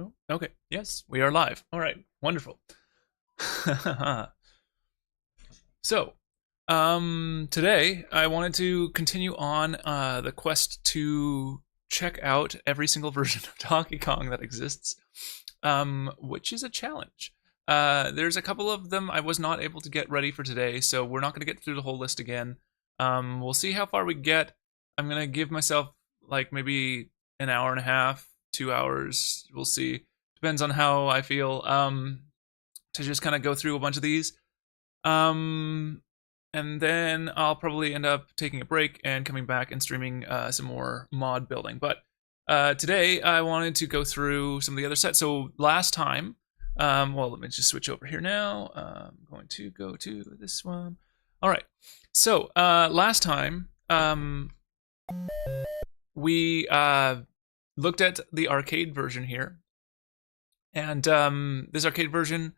Oh, okay. Yes, we are live. All right. Wonderful. So, today I wanted to continue on the quest to check out every single version of Donkey Kong that exists, which is a challenge. There's a couple of them I was not able to get ready for today, so we're not going to get through the whole list again. We'll see how far we get. I'm going to give myself like maybe an hour and a half, 2 hours. We'll see. Depends on how I feel. To just kind of go through a bunch of these. And then I'll probably end up taking a break and coming back and streaming some more mod building. But today I wanted to go through some of the other sets. So last time, well, let me just switch over here now. I'm going to go to this one. All right. So last time we looked at the arcade version here. And this arcade version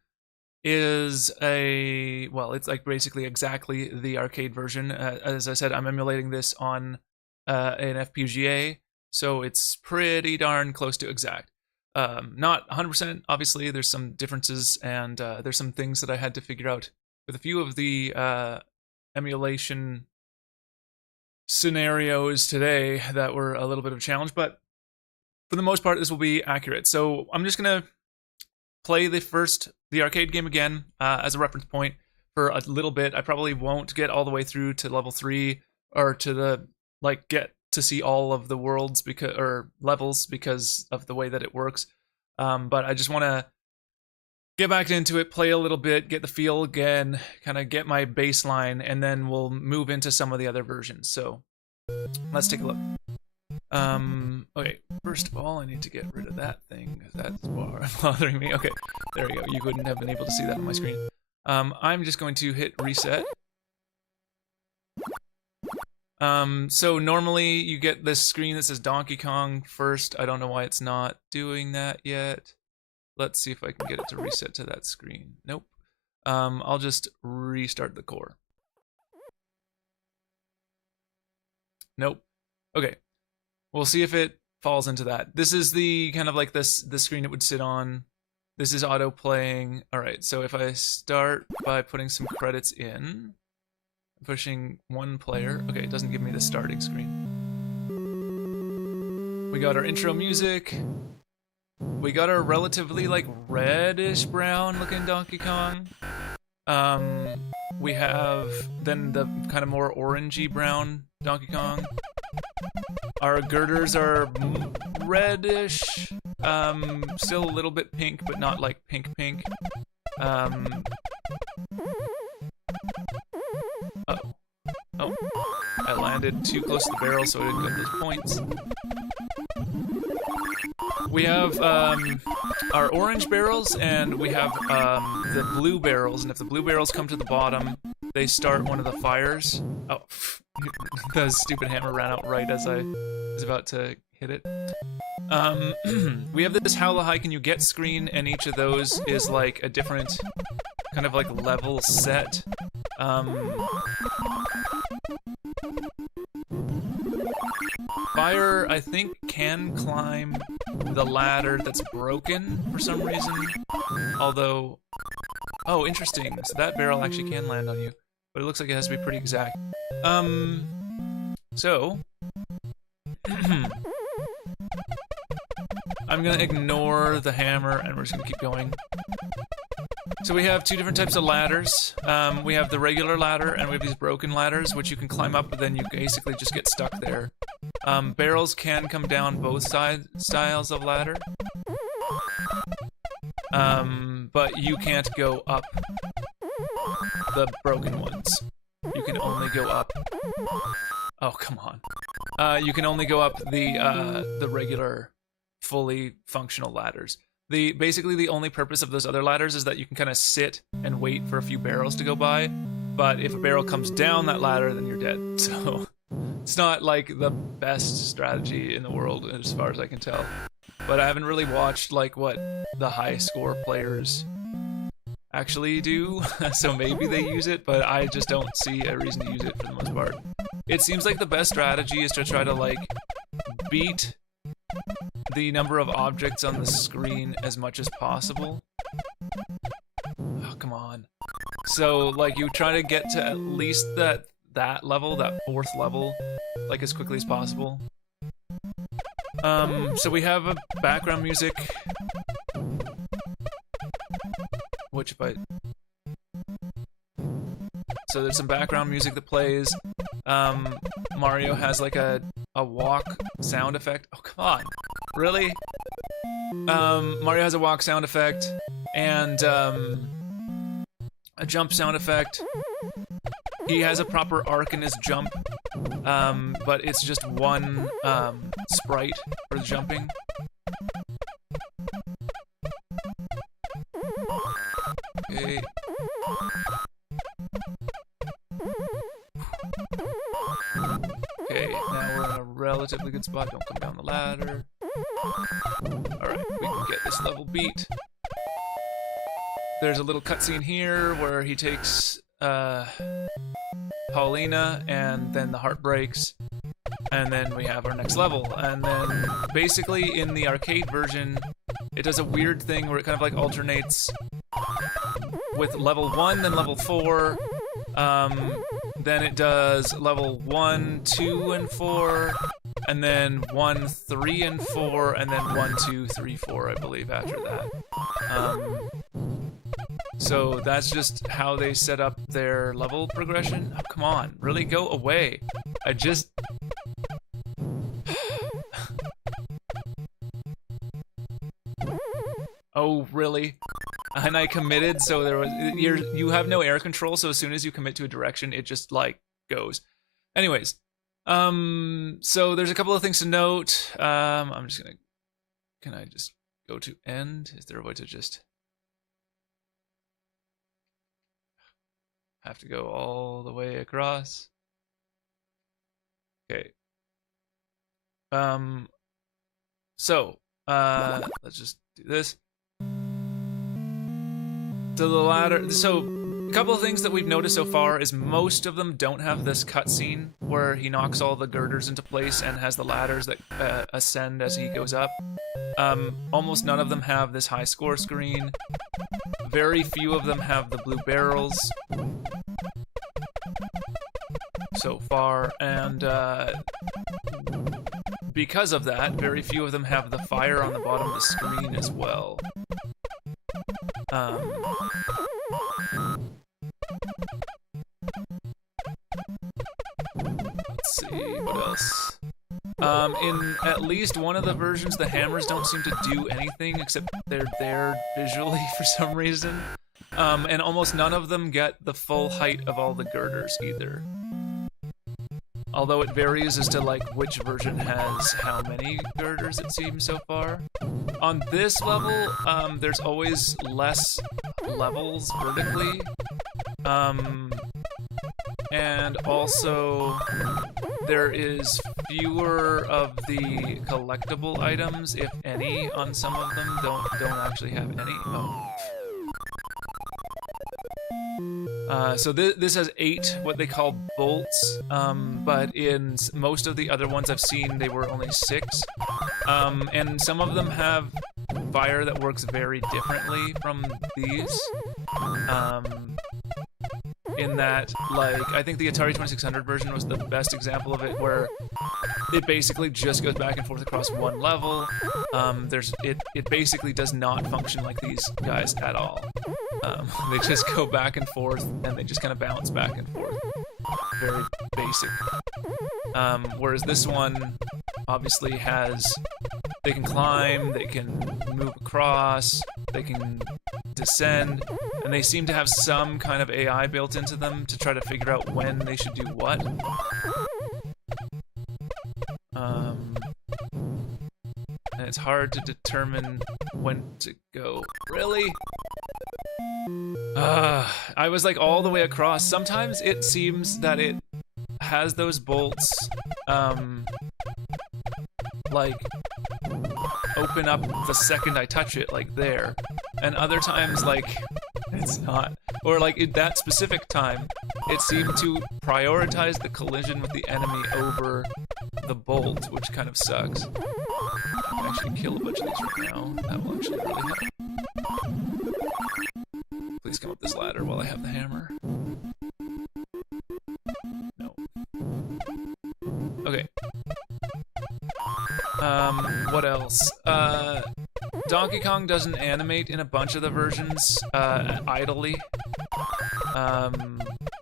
is it's like basically exactly the arcade version. As I said, I'm emulating this on an FPGA, so it's pretty darn close to exact. Not 100%, obviously, there's some differences, and there's some things that I had to figure out with a few of the emulation scenarios today that were a little bit of a challenge, but for the most part, this will be accurate. So I'm just gonna play the arcade game again as a reference point for a little bit. I probably won't get all the way through to level 3 or to get to see all of the worlds or levels because of the way that it works. But I just want to get back into it, play a little bit, get the feel again, kind of get my baseline, and then we'll move into some of the other versions. So let's take a look. Okay, first of all, I need to get rid of that thing, because that's bothering me. Okay, there we go. You wouldn't have been able to see that on my screen. I'm just going to hit reset. So normally you get this screen that says Donkey Kong first. I don't know why it's not doing that yet. Let's see if I can get it to reset to that screen. Nope. I'll just restart the core. Nope. Okay. We'll see if it falls into that. This is the kind of like the screen it would sit on. This is auto playing. All right, so if I start by putting some credits in, pushing one player. Okay, it doesn't give me the starting screen. We got our intro music. We got our relatively like reddish brown looking Donkey Kong. We have then the kind of more orangey brown Donkey Kong. Our girders are reddish, still a little bit pink, but not like pink. Oh, I landed too close to the barrel, so I didn't get those points. We have our orange barrels, and we have the blue barrels, and if the blue barrels come to the bottom, they start one of the fires. Oh, the stupid hammer ran out right as I was about to hit it. We have this how high can you get screen, and each of those is like a different kind of like level set. Fire, I think, can climb the ladder that's broken for some reason. Although, oh, interesting. So that barrel actually can land on you, but it looks like it has to be pretty exact. So I'm gonna ignore the hammer and we're just gonna keep going. So we have two different types of ladders. We have the regular ladder and we have these broken ladders, which you can climb up, but then you basically just get stuck there. Barrels can come down both styles of ladder. But you can't go up the broken ones. You can only go up. Oh, come on. You can only go up the regular, fully functional ladders. Basically the only purpose of those other ladders is that you can kind of sit and wait for a few barrels to go by. But if a barrel comes down that ladder, then you're dead. So it's not like the best strategy in the world as far as I can tell. But I haven't really watched like what the high score players actually do, so maybe they use it, but I just don't see a reason to use it for the most part. It seems like the best strategy is to try to like beat the number of objects on the screen as much as possible. Oh, come on. So, like, you try to get to at least that level, that 4th level, like, as quickly as possible. So we have a background music, which if I... So there's some background music that plays. Mario has like a walk sound effect. Oh, come on. Really? Mario has a walk sound effect and a jump sound effect. He has a proper arc in his jump, but it's just one sprite for the jumping. Okay. Okay, now we're in a relatively good spot. Don't come down the ladder. Alright, we can get this level beat. There's a little cutscene here where he takes Paulina, and then the heart breaks, and then we have our next level. And then, basically, in the arcade version, it does a weird thing where it kind of like alternates with level 1, then level 4, then it does level 1, 2, and 4, and then 1, 3, and 4, and then 1, 2, 3, 4, I believe, after that. So that's just how they set up their level progression. Oh, come on, really? Go away. I just... Oh, really? And I committed, so there was... You have no air control, so as soon as you commit to a direction, it just, like, goes. Anyways, so there's a couple of things to note. I'm just gonna... Can I just go to end? Is there a way to just... Have to go all the way across? Okay. So, let's just do this. So the ladder, so a couple of things that we've noticed so far is most of them don't have this cutscene where he knocks all the girders into place and has the ladders that ascend as he goes up. Almost none of them have this high score screen. Very few of them have the blue barrels so far, and because of that, very few of them have the fire on the bottom of the screen as well. Let's see, what else? In at least one of the versions, the hammers don't seem to do anything except they're there visually for some reason. And almost none of them get the full height of all the girders either. Although it varies as to like which version has how many girders, it seems so far. On this level, there's always less levels vertically. And also there is fewer of the collectible items, if any, on some of them. Don't actually have any. Oh. So this has 8 what they call bolts, but in most of the other ones I've seen, they were only 6. And some of them have fire that works very differently from these. In that, like, I think the Atari 2600 version was the best example of it, where it basically just goes back and forth across one level. It basically does not function like these guys at all. They just go back and forth, and they just kind of bounce back and forth. Very basic. Whereas this one obviously has... They can climb, they can move across, they can descend, and they seem to have some kind of AI built into them to try to figure out when they should do what. And it's hard to determine when to go. Really? I was like all the way across. Sometimes it seems that it has those bolts, like, open up the second I touch it, like there. And other times, like, it's not. Or like, at that specific time, it seemed to prioritize the collision with the enemy over the bolt, which kind of sucks. can actually kill a bunch of these right now. That will actually really help. Please come up this ladder while I have the hammer. No. Okay. What else? Donkey Kong doesn't animate in a bunch of the versions idly.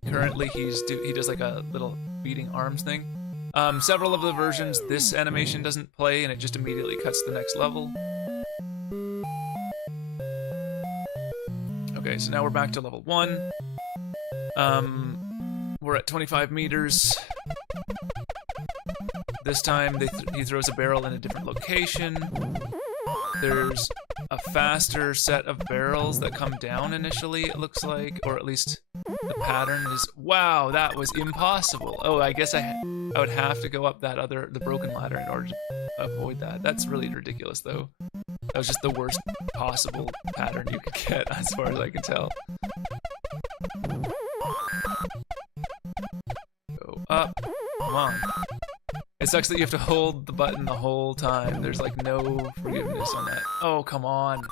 Currently he does like a little beating arms thing. Several of the versions this animation doesn't play and it just immediately cuts to the next level. Okay, so now we're back to level 1. We're at 25 meters. This time he throws a barrel in a different location. There's a faster set of barrels that come down initially, it looks like, or at least the pattern is. Wow, that was impossible. Oh, I guess I would have to go up the broken ladder in order to avoid that. That's really ridiculous, though. That was just the worst possible pattern you could get, as far as I can tell. Go up. Come on. It sucks that you have to hold the button the whole time. There's like no forgiveness on that. Oh, come on.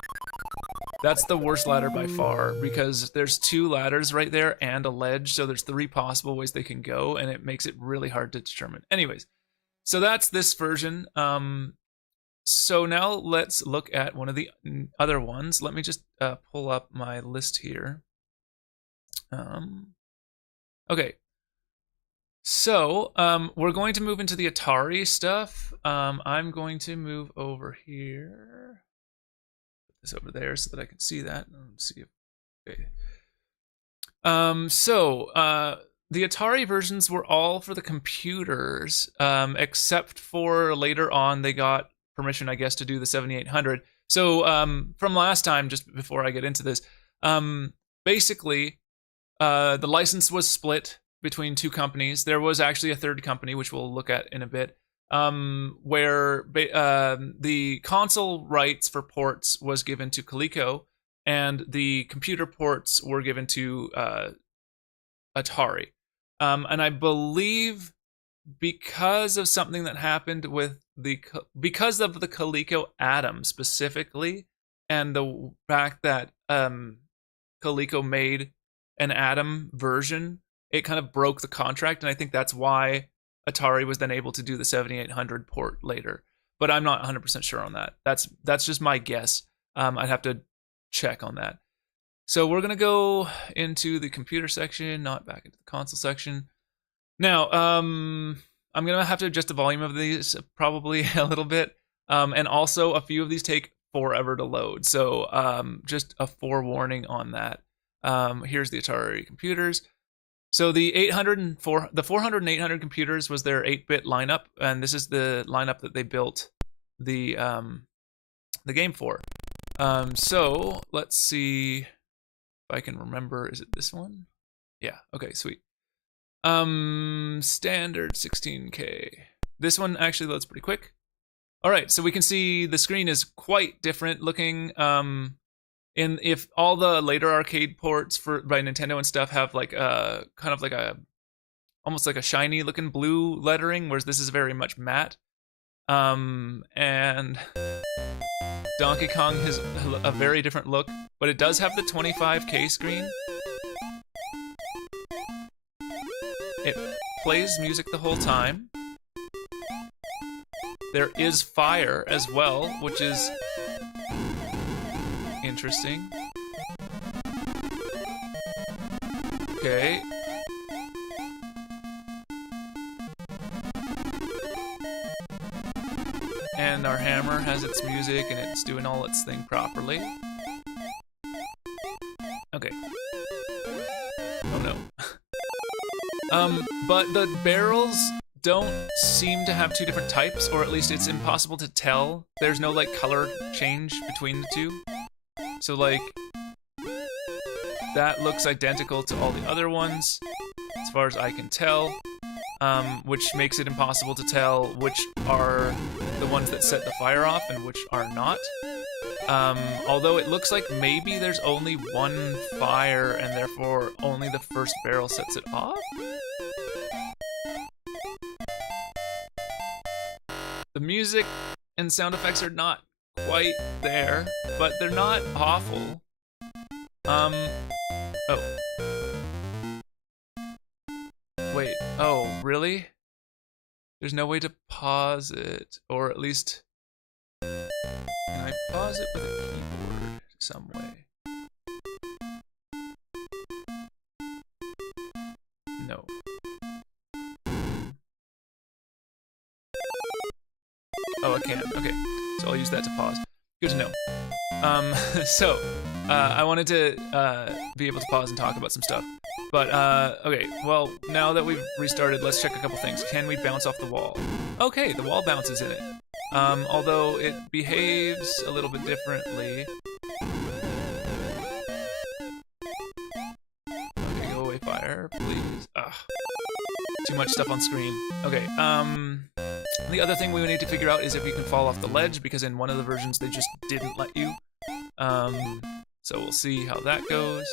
That's the worst ladder by far, because there's 2 ladders right there and a ledge, so there's 3 possible ways they can go, and it makes it really hard to determine. Anyways, so that's this version. So now let's look at one of the other ones. Let me just pull up my list here. Okay. So, we're going to move into the Atari stuff. I'm going to move over here. Put this over there so that I can see that. Let's see if, okay. The Atari versions were all for the computers, except for later on they got permission, I guess, to do the 7800. So, from last time, just before I get into this, basically, the license was split between 2 companies. There was actually a third company, which we'll look at in a bit, where the console rights for ports was given to Coleco, and the computer ports were given to Atari. And I believe because of something that happened with because of the Coleco Atom specifically, and the fact that Coleco made an Atom version, it kind of broke the contract, and I think that's why Atari was then able to do the 7800 port later. But I'm not 100% sure on that. That's just my guess. I'd have to check on that. So we're gonna go into the computer section, not back into the console section. Now, I'm gonna have to adjust the volume of these probably a little bit, and also a few of these take forever to load. So just a forewarning on that. Here's the Atari computers. So the 400 and 800 computers was their 8-bit lineup, and this is the lineup that they built the game for. So let's see if I can remember. Is it this one? Yeah. Okay. Sweet. Standard 16K. This one actually loads pretty quick. All right. So we can see the screen is quite different looking. If all the later arcade ports by Nintendo and stuff have like a kind of like almost like a shiny looking blue lettering, whereas this is very much matte. And Donkey Kong has a very different look, but it does have the 25K screen. It plays music the whole time. There is fire as well, which is interesting. Okay. And our hammer has its music and it's doing all its thing properly. Okay. Oh no. But the barrels don't seem to have 2 different types, or at least it's impossible to tell. There's no like color change between the 2. So like, that looks identical to all the other ones, as far as I can tell, which makes it impossible to tell which are the ones that set the fire off and which are not. Although it looks like maybe there's only one fire and therefore only the first barrel sets it off? The music and sound effects are not quite there, but they're not awful. Oh. Wait, oh, really? There's no way to pause it, or at least, can I pause it with a keyboard some way? No. Oh, I can't. Okay, so I'll use that to pause. Good to know. I wanted to be able to pause and talk about some stuff. But, okay, well, now that we've restarted, let's check a couple things. Can we bounce off the wall? Okay, the wall bounces in it. Although it behaves a little bit differently. Okay, go away, fire, please. Ugh. Too much stuff on screen. Okay, the other thing we need to figure out is if you can fall off the ledge, because in one of the versions they just didn't let you. So we'll see how that goes.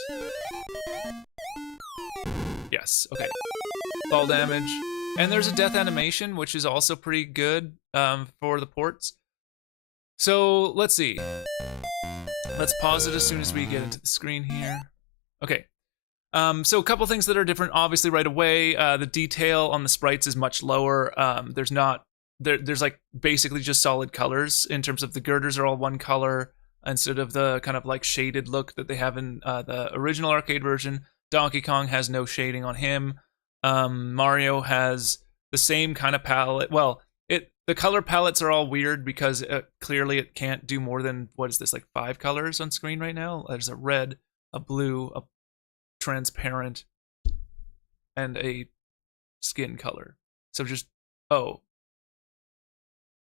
Yes, okay. Fall damage. And there's a death animation, which is also pretty good for the ports. So let's see. Let's pause it as soon as we get into the screen here. Okay. So a couple things that are different, obviously, right away. The detail on the sprites is much lower. There's like basically just solid colors in terms of the girders are all one color instead of the kind of like shaded look that they have in the original arcade version. Donkey Kong has no shading on him. Mario has the same kind of palette. Well, the color palettes are all weird because clearly it can't do more than, what is this, like 5 colors on screen right now? There's a red, a blue, a transparent, and a skin color. So just, oh.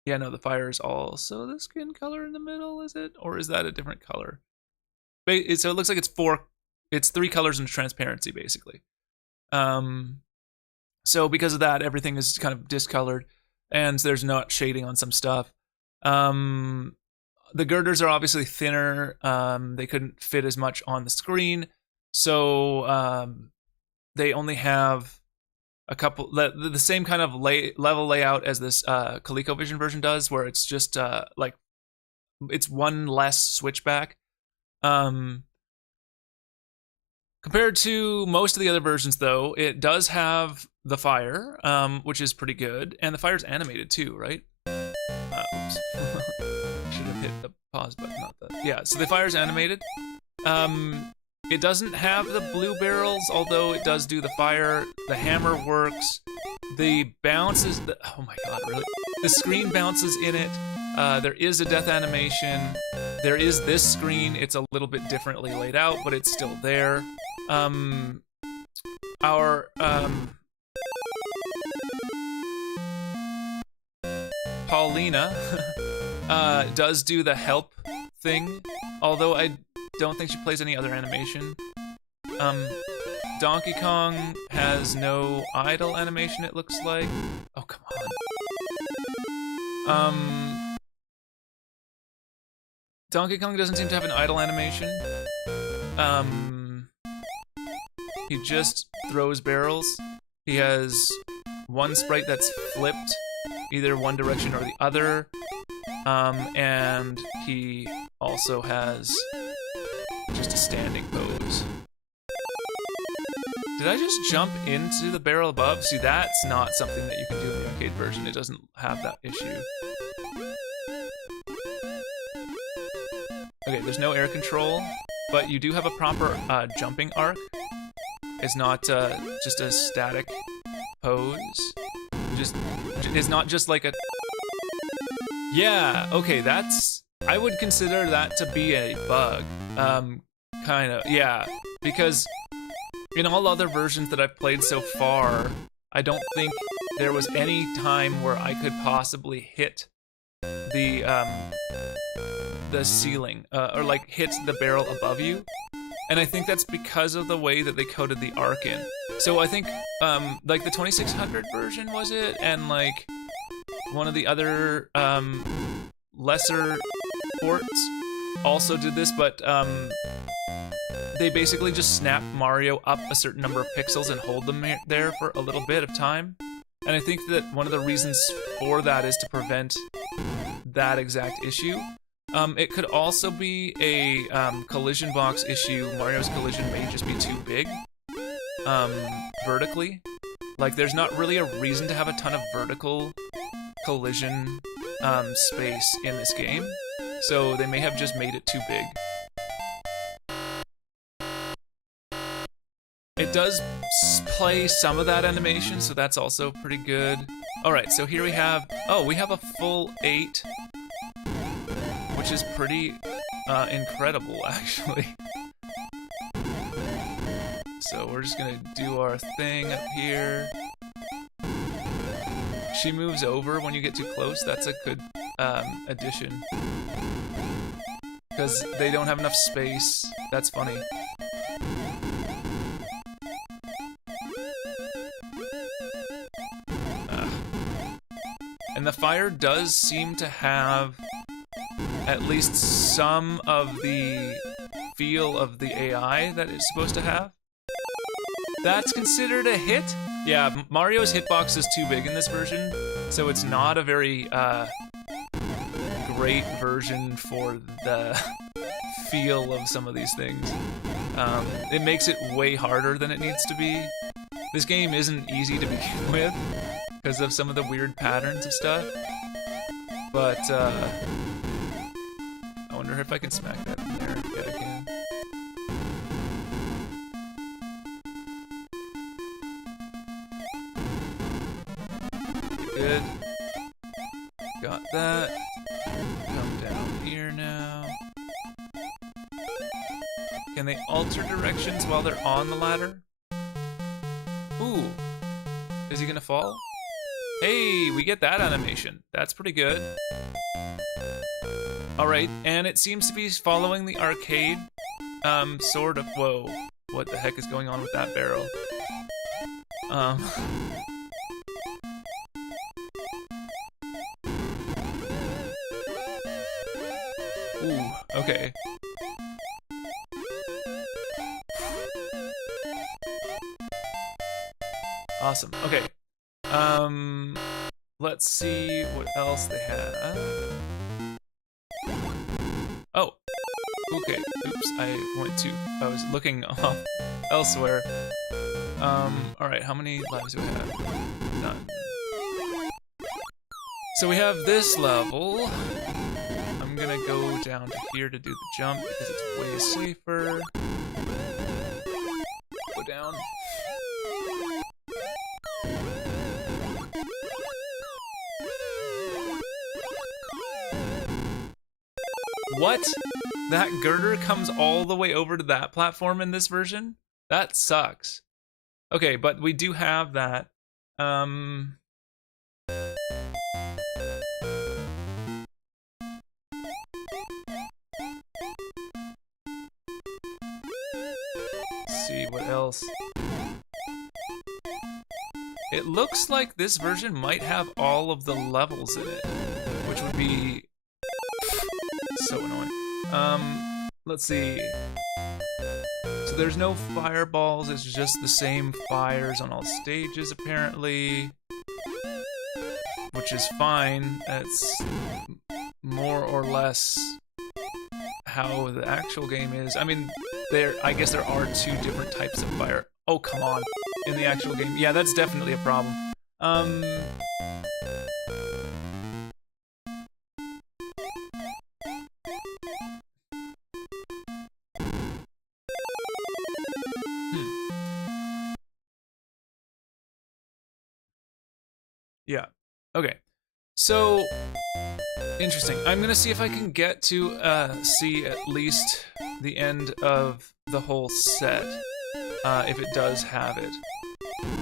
Yeah, no, the fire is also the skin color in the middle, is it? Or is that a different color? So it looks like it's 3 colors and transparency, basically. So because of that, everything is kind of discolored, and there's not shading on some stuff. The girders are obviously thinner. They couldn't fit as much on the screen, so they only have a couple, the same kind of level layout as this ColecoVision version does, where it's just like it's one less switchback. Compared to most of the other versions, though, it does have the fire, which is pretty good, and the fire's animated too, right? Oops. Should have hit the pause button, not the... Yeah, so the fire's animated. It doesn't have the blue barrels, although it does do the fire. The hammer works. The bounces... Oh my god, really? The screen bounces in it. There is a death animation. There is this screen. It's a little bit differently laid out, but it's still there. Paulina does do the help thing, although I don't think she plays any other animation. Donkey Kong has no idle animation, it looks like. Oh, come on. Donkey Kong doesn't seem to have an idle animation. He just throws barrels. He has one sprite that's flipped, either one direction or the other. And he also has just a standing pose. Did I just jump into the barrel above? See, that's not something that you can do in the arcade version. It doesn't have that issue. Okay, there's no air control, but you do have a proper jumping arc. It's not just a static pose. It's not just like a... Yeah, okay, that's... I would consider that to be a bug. Kind of, yeah. Because in all other versions that I've played so far, I don't think there was any time where I could possibly hit the ceiling, or like hit the barrel above you. And I think that's because of the way that they coded the arc in. So I think, like the 2600 version, was it? And like one of the other lesser ports also did this, but they basically just snap Mario up a certain number of pixels and hold them there for a little bit of time. And I think that one of the reasons for that is to prevent that exact issue. It could also be a collision box issue. Mario's collision may just be too big vertically. Like, there's not really a reason to have a ton of vertical collision space in this game, so they may have just made it too big. It does play some of that animation, so that's also pretty good. Alright, so here we have a full 8, which is pretty incredible, actually. So we're just gonna do our thing up here. She moves over when you get too close. That's a good addition. Because they don't have enough space. That's funny. And the fire does seem to have at least some of the feel of the AI that it's supposed to have. That's considered a hit? Yeah, Mario's hitbox is too big in this version, so it's not a very great version for the feel of some of these things. It makes it way harder than it needs to be. This game isn't easy to begin with because of some of the weird patterns of stuff, but I wonder if I can smack that in there. Yeah, I can. Good. Got that. Come down here now. Can they alter directions while they're on the ladder? Ooh. Is he gonna fall? Hey, we get that animation. That's pretty good. Alright, and it seems to be following the arcade, sort of. Whoa. What the heck is going on with that barrel? Ooh, okay. Awesome. Okay. Let's see what else they have. Oh. Okay. Oops. I was looking off elsewhere. Alright, how many lives do we have? None. So we have this level. I'm gonna go down to here to do the jump because it's way safer. Go down. What? That girder comes all the way over to that platform in this version? That sucks. Okay, but we do have that. Let's see what else. It looks like this version might have all of the levels in it, which would be so annoying. Let's see. So there's no fireballs, it's just the same fires on all stages, apparently. Which is fine. That's more or less how the actual game is. I mean, I guess there are 2 different types of fire. Oh, come on. In the actual game. Yeah, that's definitely a problem. Yeah. Okay. So, interesting. I'm gonna see if I can get to see at least the end of the whole set, if it does have it,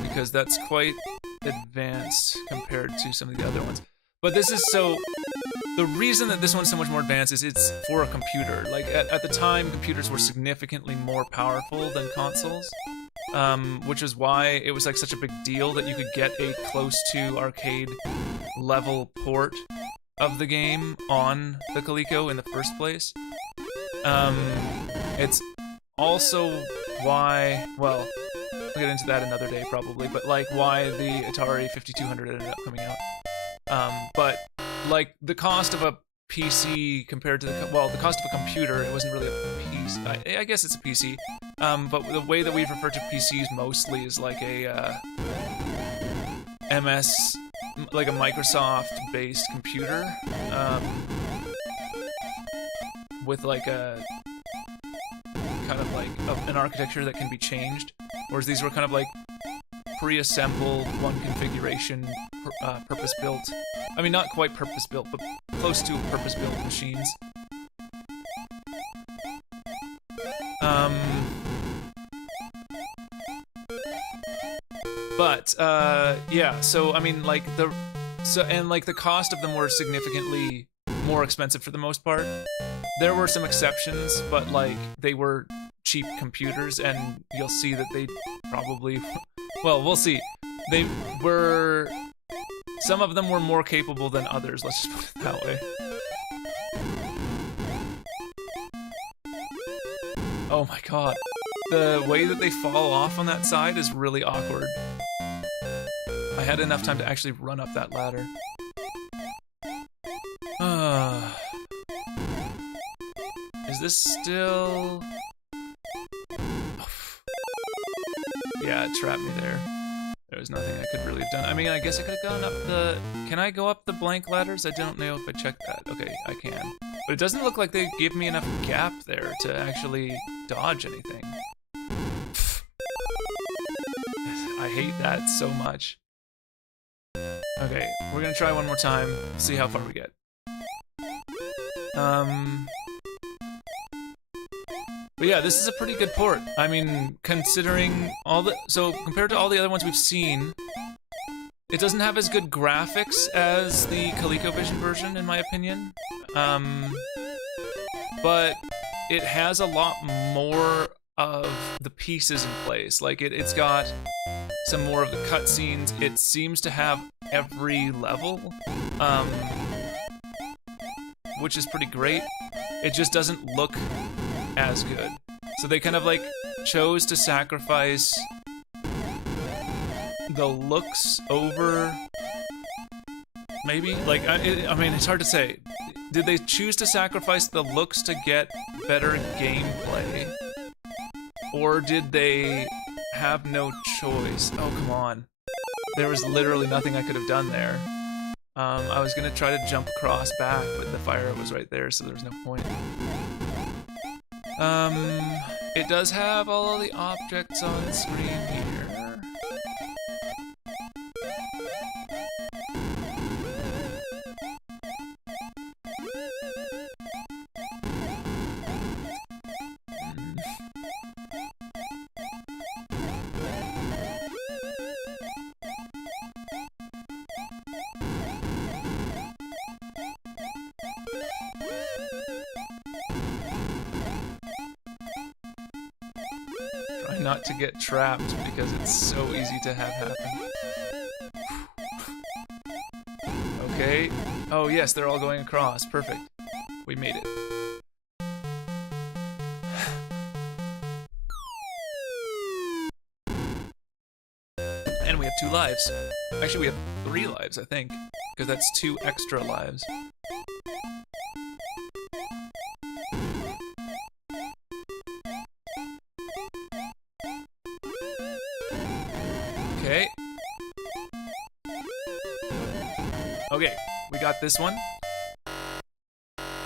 because that's quite advanced compared to some of the other ones. But this is so... The reason that this one's so much more advanced is it's for a computer. Like, at the time, computers were significantly more powerful than consoles. Which is why it was like such a big deal that you could get a close to arcade level port of the game on the Coleco in the first place. It's also why, well, we'll get into that another day probably, but like why the Atari 5200 ended up coming out. But like the cost of a PC compared to the cost of a computer. It wasn't really a PC. I guess it's a PC. But the way that we've referred to PCs mostly is like a MS, like a Microsoft-based computer, with like a kind of like an architecture that can be changed. Whereas these were kind of like pre-assembled, one configuration, purpose-built. I mean, not quite purpose-built, but close to purpose-built machines. But yeah. So I mean, like the cost of them were significantly more expensive for the most part. There were some exceptions, but like they were cheap computers, and you'll see that they probably, well, we'll see. They were, some of them were more capable than others, let's just put it that way. Oh my god. The way that they fall off on that side is really awkward. I had enough time to actually run up that ladder. Is this still... Yeah, it trapped me there. There was nothing I could really have done. I mean, I guess I could have gone up the... Can I go up the blank ladders? I don't know if I checked that. Okay, I can. But it doesn't look like they give me enough gap there to actually dodge anything. I hate that so much. Okay, we're gonna try one more time, see how far we get. But yeah, this is a pretty good port. I mean, considering all the... So, compared to all the other ones we've seen, it doesn't have as good graphics as the ColecoVision version, in my opinion. But it has a lot more of the pieces in place. Like, it's got some more of the cutscenes. It seems to have every level, which is pretty great. It just doesn't look as good. So they kind of like chose to sacrifice the looks over, maybe? Like, I mean, it's hard to say. Did they choose to sacrifice the looks to get better gameplay? Or did they have no choice? Oh, come on. There was literally nothing I could have done there. I was gonna try to jump across back, but the fire was right there, so there was no point. It does have all the objects on screen here. Not to get trapped because it's so easy to have happen. Okay. Oh yes, they're all going across. Perfect. We made it. And we have 2 lives. Actually, we have 3 lives, I think, because that's 2 extra lives. Okay. Okay, we got this one.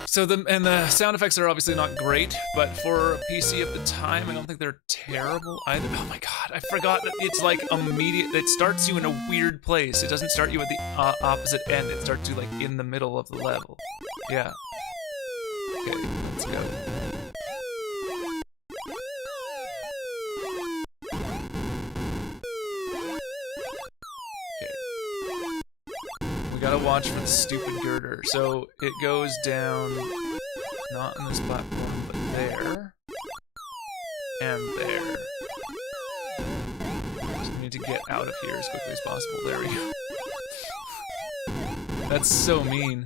So the sound effects are obviously not great, but for a PC of the time, I don't think they're terrible either. Oh my god, I forgot that it's like immediate. It starts you in a weird place. It doesn't start you at the opposite end. It starts you like in the middle of the level. Yeah. Okay, let's go. Gotta watch for the stupid girder. So it goes down, not on this platform, but there, and there. Just need to get out of here as quickly as possible. There we go. That's so mean.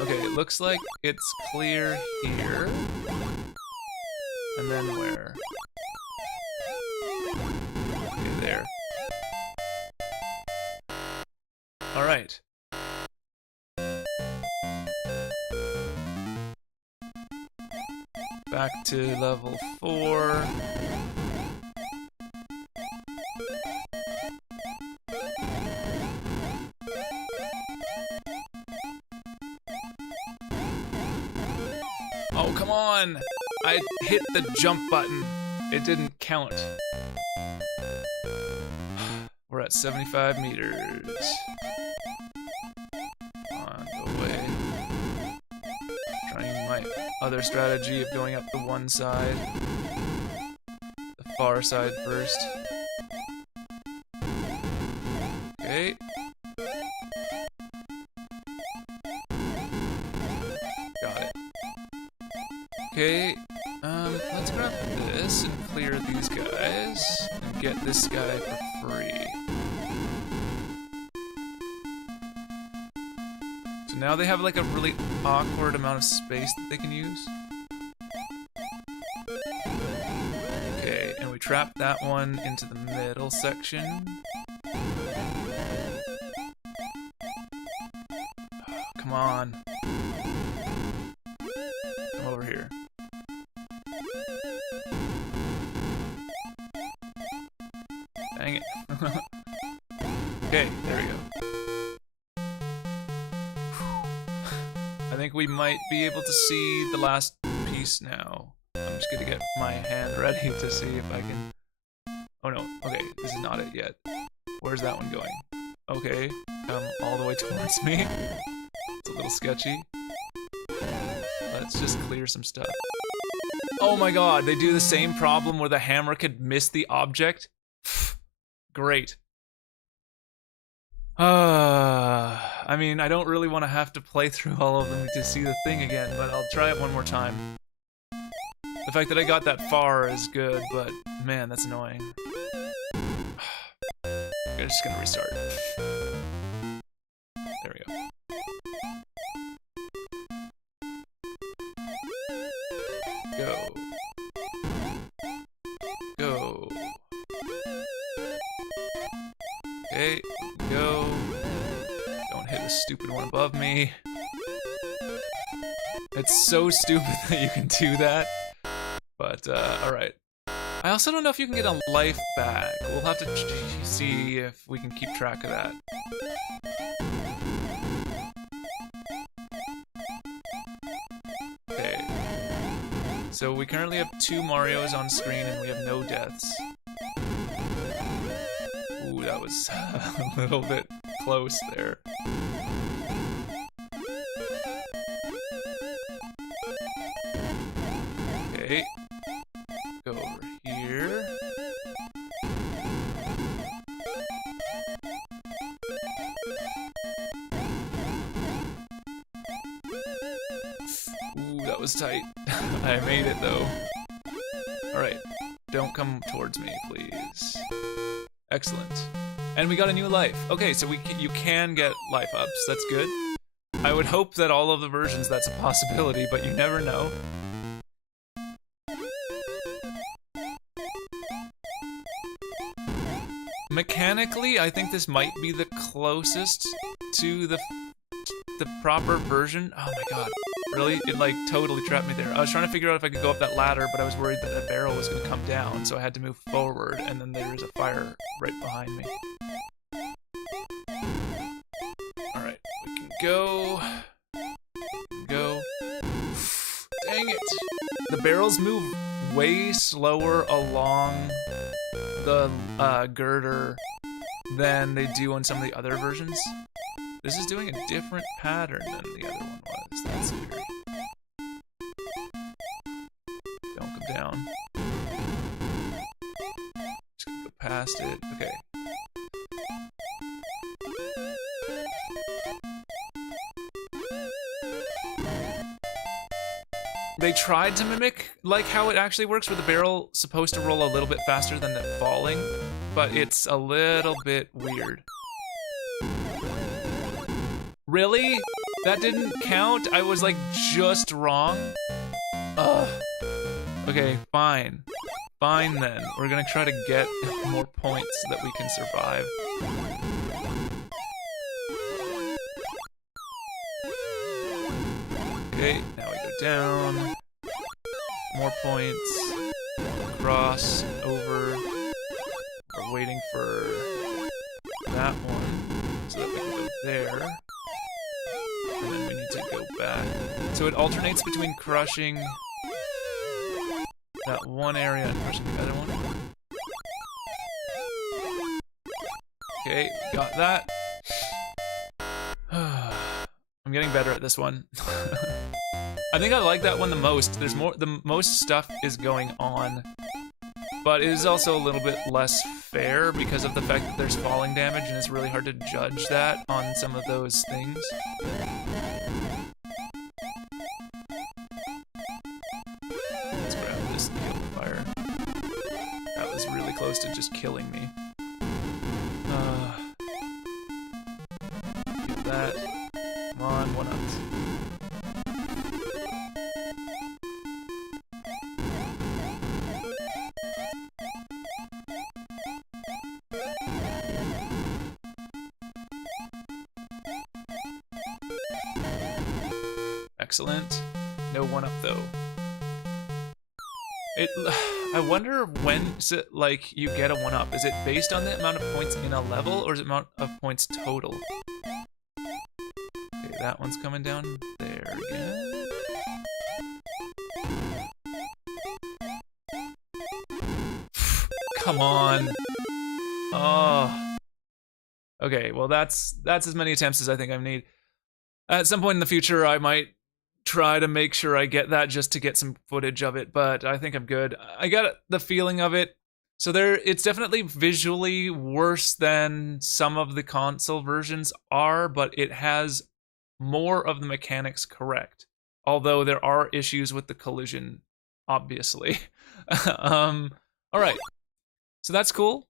Okay, it looks like it's clear here. And then where? Okay, there. Alright. Back to level 4. Oh, come on! I hit the jump button. It didn't count. We're at 75 meters. Come on, go away. Trying my other strategy of going up the one side. The far side first. Okay. Got it. Okay, let's grab this and clear these guys and get this guy for free. So now they have like a really awkward amount of space that they can use. Okay, and we trap that one into the middle section. Oh, come on. Come over here. Dang it. Okay, there we go. I think we might be able to see the last piece now. I'm just gonna get my hand ready to see if I can... Oh no, okay, this is not it yet. Where's that one going? Okay, come all the way towards me. It's a little sketchy. Let's just clear some stuff. Oh my god, they do the same problem where the hammer could miss the object? Great. I mean, I don't really want to have to play through all of them to see the thing again, but I'll try it one more time. The fact that I got that far is good, but man, that's annoying. I'm just gonna restart. There we go. Go. Go. Okay, go. Don't hit the stupid one above me. It's so stupid that you can do that. But, alright. I also don't know if you can get a life back. We'll have to see if we can keep track of that. Okay. So we currently have 2 Marios on screen and we have no deaths. Ooh, that was a little bit close there. Okay. Go over here. Ooh, that was tight. I made it though. Alright. Don't come towards me, please. Excellent. And we got a new life. Okay, so you can get life ups. That's good. I would hope that all of the versions that's a possibility, but you never know. Mechanically, I think this might be the closest to the proper version. Oh my god. Really? It like totally trapped me there. I was trying to figure out if I could go up that ladder, but I was worried that the barrel was going to come down, so I had to move forward, and then there's a fire right behind me. Alright, we can go. Go. Dang it! The barrels move way slower along the girder than they do on some of the other versions. This is doing a different pattern than the other one was. That's weird. Don't come down. Just gonna go past it. Okay. They tried to mimic like how it actually works, where the barrel supposed to roll a little bit faster than it falling, but it's a little bit weird. Really? That didn't count? I was like just wrong? Ugh. Okay, fine. Fine then. We're gonna try to get more points so that we can survive. Okay, now we go down. more points. Cross over. We're waiting for that one so that we can go there. And then we need to go back. So it alternates between crushing that one area and crushing the other one. Okay, got that. I'm getting better at this one. I think I like that one the most. There's more, the most stuff is going on, but it is also a little bit less fair because of the fact that there's falling damage and it's really hard to judge that on some of those things. Let's grab this and kill the fire. That was really close to just killing me. Get that. Come on, one up. Excellent. No one up though. I wonder when is it like you get a one up. Is it based on the amount of points in a level or is it amount of points total? Okay, that one's coming down there again. Come on. Oh. Okay, well that's as many attempts as I think I need. At some point in the future, I might try to make sure I get that just to get some footage of it, but I think I'm good. I got the feeling of it. So it's definitely visually worse than some of the console versions are, but it has more of the mechanics correct. Although there are issues with the collision, obviously. All right, so that's cool.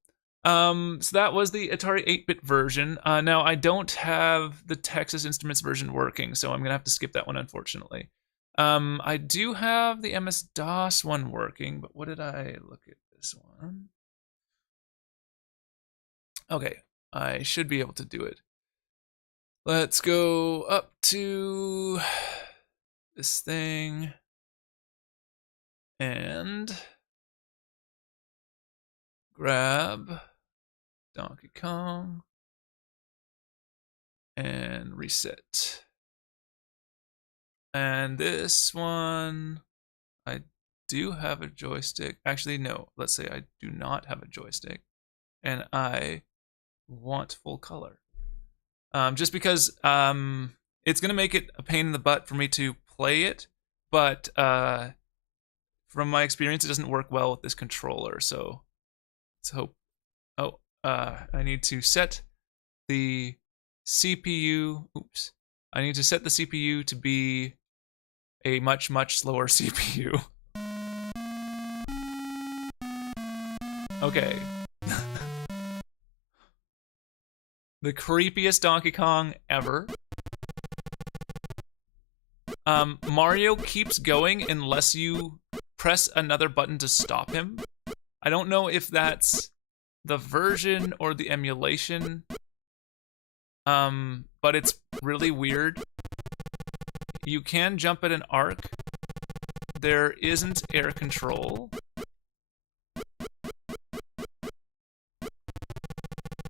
So that was the Atari 8-bit version. Now I don't have the Texas Instruments version working, so I'm gonna have to skip that one, unfortunately. I do have the MS-DOS one working, but what did I look at this one? Okay, I should be able to do it. Let's go up to this thing and grab Donkey Kong and reset. And this one, I do have a joystick. Actually, no, let's say I do not have a joystick and I want full color. Just because it's gonna make it a pain in the butt for me to play it, but from my experience, it doesn't work well with this controller, so let's hope. Oh, I need to set the CPU. Oops. I need to set the CPU to be a much, much slower CPU. Okay. The creepiest Donkey Kong ever. Mario keeps going unless you press another button to stop him. I don't know if that's the version or the emulation, but it's really weird. You can jump at an arc. There isn't air control.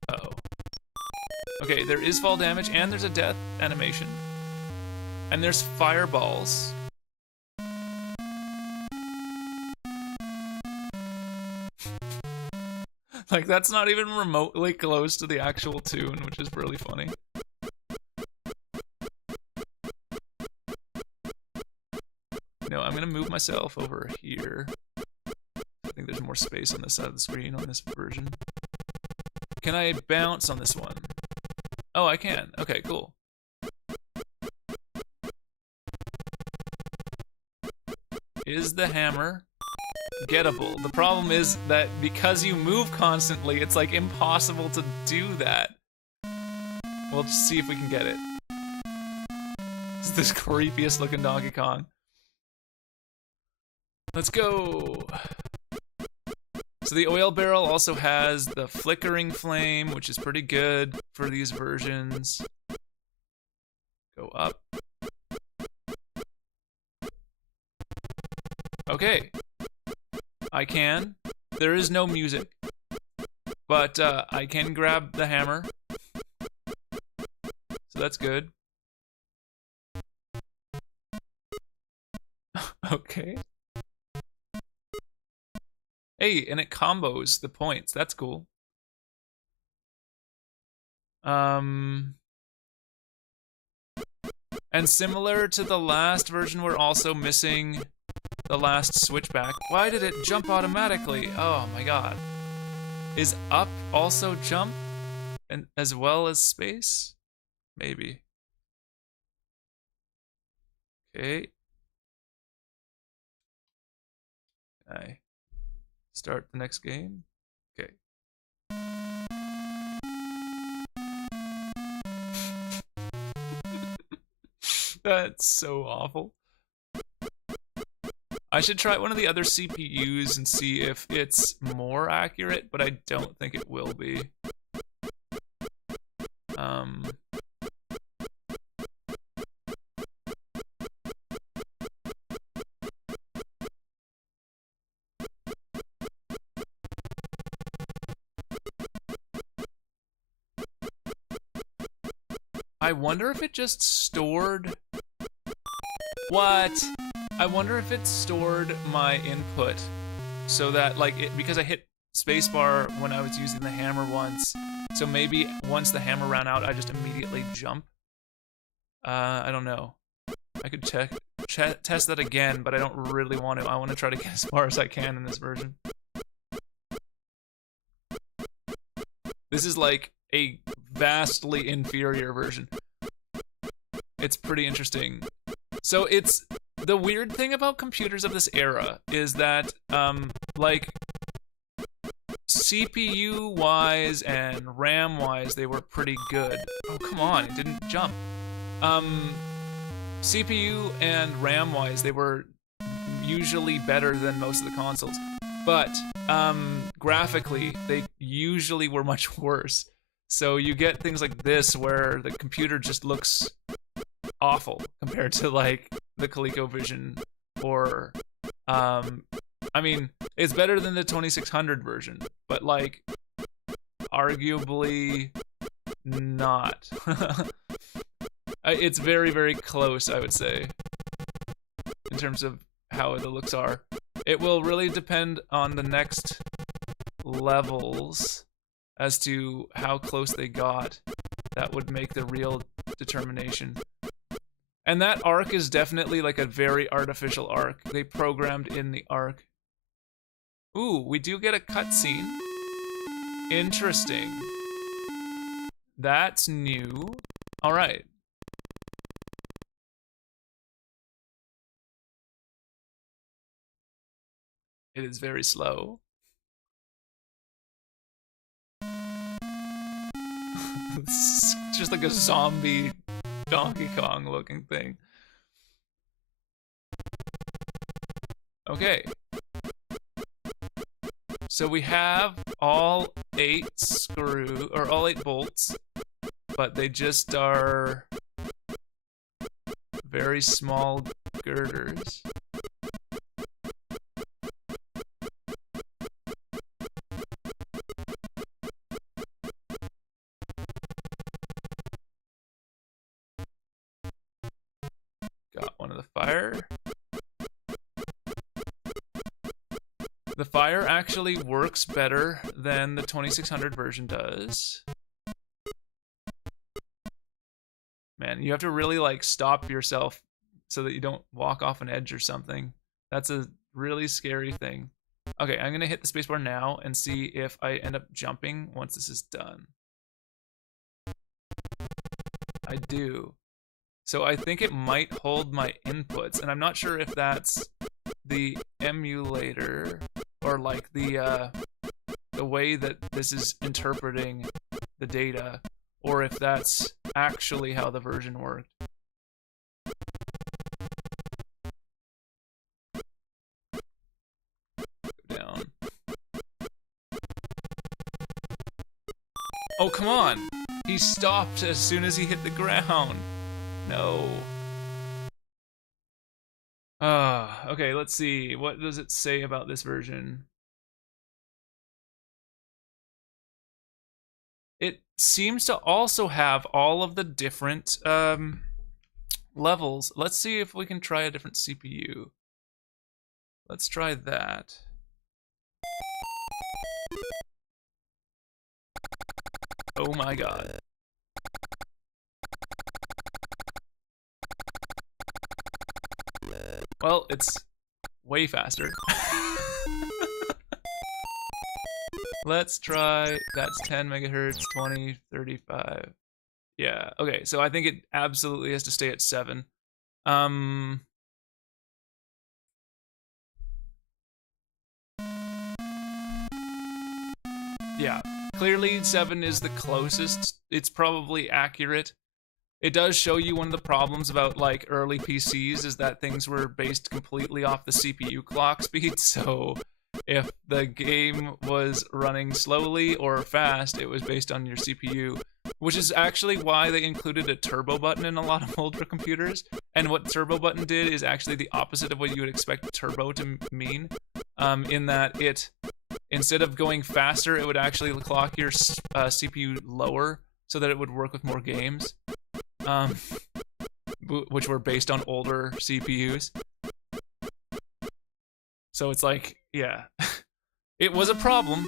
Uh-oh. Okay, there is fall damage and there's a death animation. And there's fireballs. Like, that's not even remotely close to the actual tune, which is really funny. No, I'm gonna move myself over here. I think there's more space on this side of the screen on this version. Can I bounce on this one? Oh, I can. Okay, cool. Is the hammer gettable? The problem is that because you move constantly, it's like impossible to do that. We'll just see if we can get it. It's this creepiest looking Donkey Kong. Let's go. So the oil barrel also has the flickering flame, which is pretty good for these versions. Go up. Okay. I can. There is no music. But I can grab the hammer. So that's good. Okay. Hey, and it combos the points. That's cool. And similar to the last version, we're also missing the last switchback. Why did it jump automatically? Oh my god. Is up also jump? And as well as space? Maybe. Okay. I start the next game. Okay. That's so awful. I should try one of the other CPUs and see if it's more accurate, but I don't think it will be. I wonder if it just stored... What? I wonder if it stored my input so that, like, because I hit spacebar when I was using the hammer once, so maybe once the hammer ran out, I just immediately jump. I don't know. I could test that again, but I don't really want to. I want to try to get as far as I can in this version. This is like a vastly inferior version. It's pretty interesting. So it's the weird thing about computers of this era is that like CPU wise and RAM wise they were pretty good. Oh come on, it didn't jump. CPU and RAM wise they were usually better than most of the consoles. But graphically they usually were much worse. So you get things like this where the computer just looks awful compared to like the Coleco Vision or I mean it's better than the 2600 version but like arguably not. It's very, very close, I would say, in terms of how the looks are. It will really depend on the next levels as to how close they got. That would make the real determination. And that arc is definitely like a very artificial arc. They programmed in the arc. Ooh, we do get a cutscene. Interesting. That's new. All right. It is very slow. It's just like a zombie Donkey Kong looking thing. Okay. So we have all 8 all 8 bolts, but they just are very small girders. Got one of the fire. The fire actually works better than the 2600 version does. Man, you have to really like stop yourself so that you don't walk off an edge or something. That's a really scary thing. Okay, I'm gonna hit the spacebar now and see if I end up jumping once this is done. I do. So I think it might hold my inputs, and I'm not sure if that's the emulator or like the way that this is interpreting the data, or if that's actually how the version worked. Go down. Oh, come on! He stopped as soon as he hit the ground. No. Okay, let's see. What does it say about this version? It seems to also have all of the different levels. Let's see if we can try a different CPU. Let's try that. Oh my god. Well, it's way faster. Let's try, that's 10 megahertz, 20, 35. Yeah, okay, so I think it absolutely has to stay at 7. Yeah, clearly 7 is the closest. It's probably accurate. It does show you one of the problems about like early PCs is that things were based completely off the CPU clock speed, so if the game was running slowly or fast, it was based on your CPU, which is actually why they included a turbo button in a lot of older computers. And what turbo button did is actually the opposite of what you would expect turbo to mean, in that it, instead of going faster, it would actually clock your CPU lower so that it would work with more games, which were based on older CPUs. So it's like, yeah, it was a problem.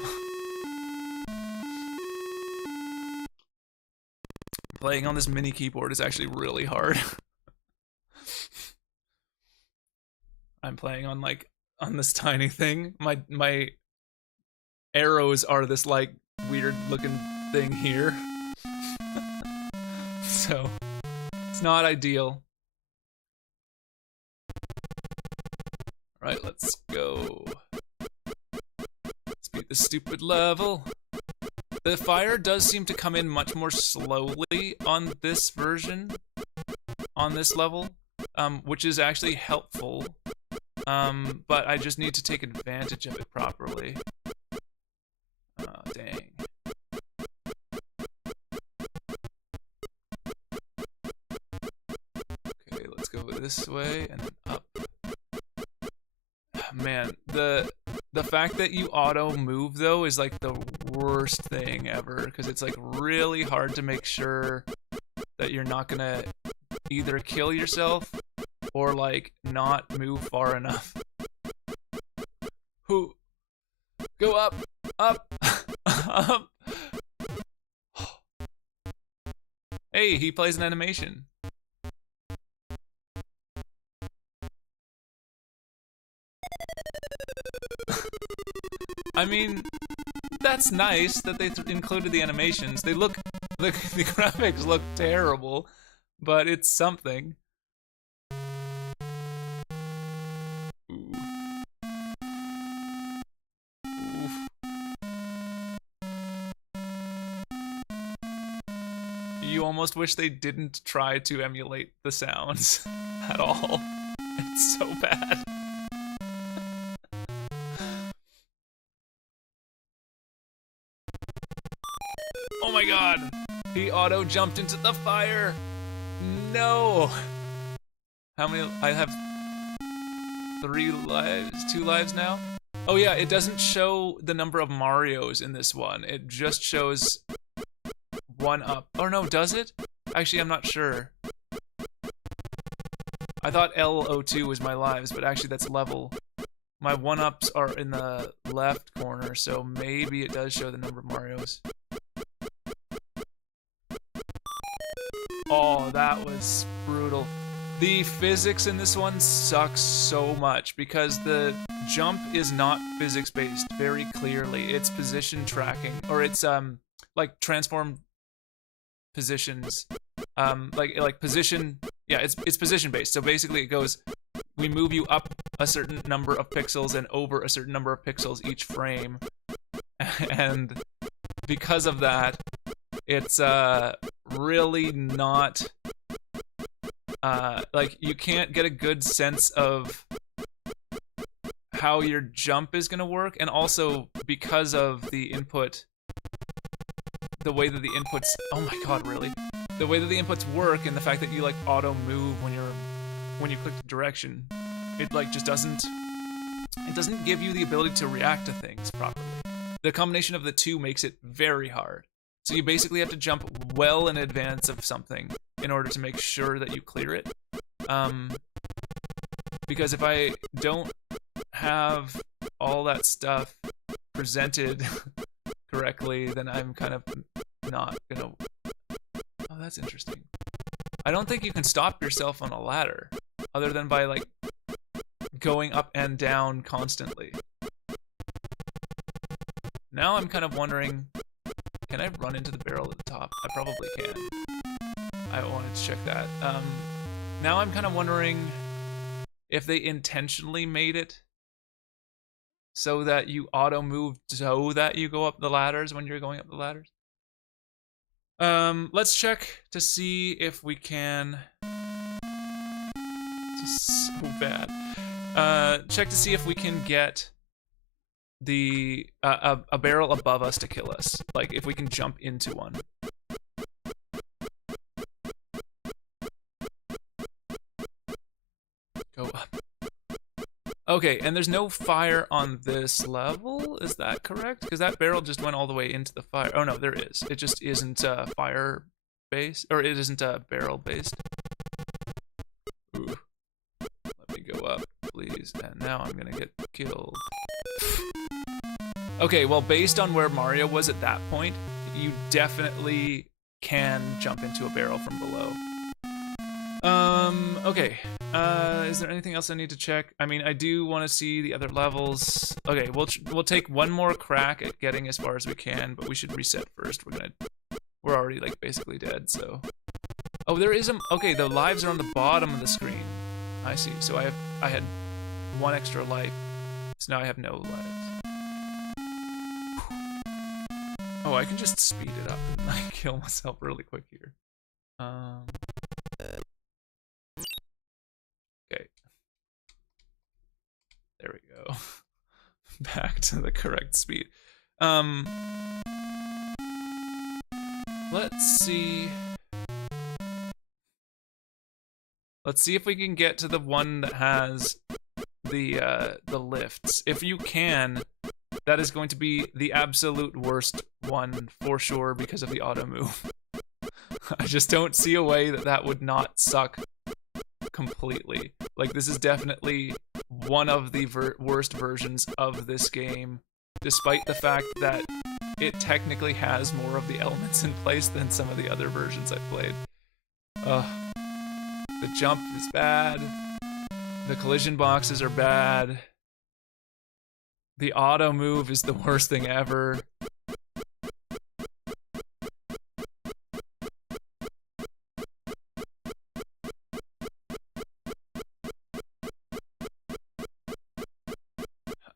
Playing on this mini keyboard is actually really hard. I'm playing on like, on this tiny thing. My arrows are this like weird looking thing here. So it's not ideal. Alright, let's go. Let's beat this stupid level. The fire does seem to come in much more slowly on this version, on this level, which is actually helpful. But I just need to take advantage of it properly. Oh, dang. Okay, let's go this way and then up. Man, the fact that you auto move though is like the worst thing ever, because it's like really hard to make sure that you're not gonna either kill yourself or like not move far enough. Who? Go up, up, up. Hey, he plays an animation. I mean, that's nice that they included the animations. They look, the graphics look terrible, but it's something. Ooh. Oof. You almost wish they didn't try to emulate the sounds at all. It's so bad. Oh my god! He auto jumped into the fire! No! How many? I have 3 lives, 2 lives now? Oh yeah, it doesn't show the number of Marios in this one. It just shows 1 up. Oh no, does it? Actually, I'm not sure. I thought LO2 was my lives, but actually that's level. My 1-ups are in the left corner, so maybe it does show the number of Marios. Oh, that was brutal. The physics in this one sucks so much because the jump is not physics-based very clearly. It's position tracking, or it's like transform positions. Like position, yeah, it's position-based. So basically it goes, we move you up a certain number of pixels and over a certain number of pixels each frame. And because of that, it's really not like you can't get a good sense of how your jump is gonna work, and also because of the input, the way that the inputs, oh my god, really, the way that the inputs work and the fact that you like auto move when you click the direction, it like just doesn't give you the ability to react to things properly. The combination of the two makes it very hard. So you basically have to jump well in advance of something in order to make sure that you clear it. Because if I don't have all that stuff presented correctly, then I'm kind of not gonna... Oh, that's interesting. I don't think you can stop yourself on a ladder, other than by, like, going up and down constantly. Now I'm kind of wondering, can I run into the barrel at the top? I probably can. I wanted to check that. Now I'm kind of wondering if they intentionally made it so that you auto-move so that you go up the ladders when you're going up the ladders. Let's check to see if we can... This is so bad. Check to see if we can get the a barrel above us to kill us. Like, if we can jump into one. Go up. Okay, and there's no fire on this level? Is that correct? Because that barrel just went all the way into the fire. Oh no, there is. It just isn't fire-based, or it isn't barrel-based. Ooh. Let me go up, please. And now I'm gonna get killed. Okay, well, based on where Mario was at that point, you definitely can jump into a barrel from below. Okay. Is there anything else I need to check? I mean, I do want to see the other levels. Okay, we'll take one more crack at getting as far as we can, but we should reset first. We're already, like, basically dead, so... Oh, there is a... Okay, the lives are on the bottom of the screen. I see. So I had one extra life, so now I have no lives. Oh, I can just speed it up and, like, kill myself really quick here. Okay. There we go. Back to the correct speed. Let's see. Let's see if we can get to the one that has the lifts. If you can, that is going to be the absolute worst one for sure because of the auto move. I just don't see a way that that would not suck completely. Like, this is definitely one of the worst versions of this game, despite the fact that it technically has more of the elements in place than some of the other versions I've played. The jump is bad. The collision boxes are bad. The auto move is the worst thing ever.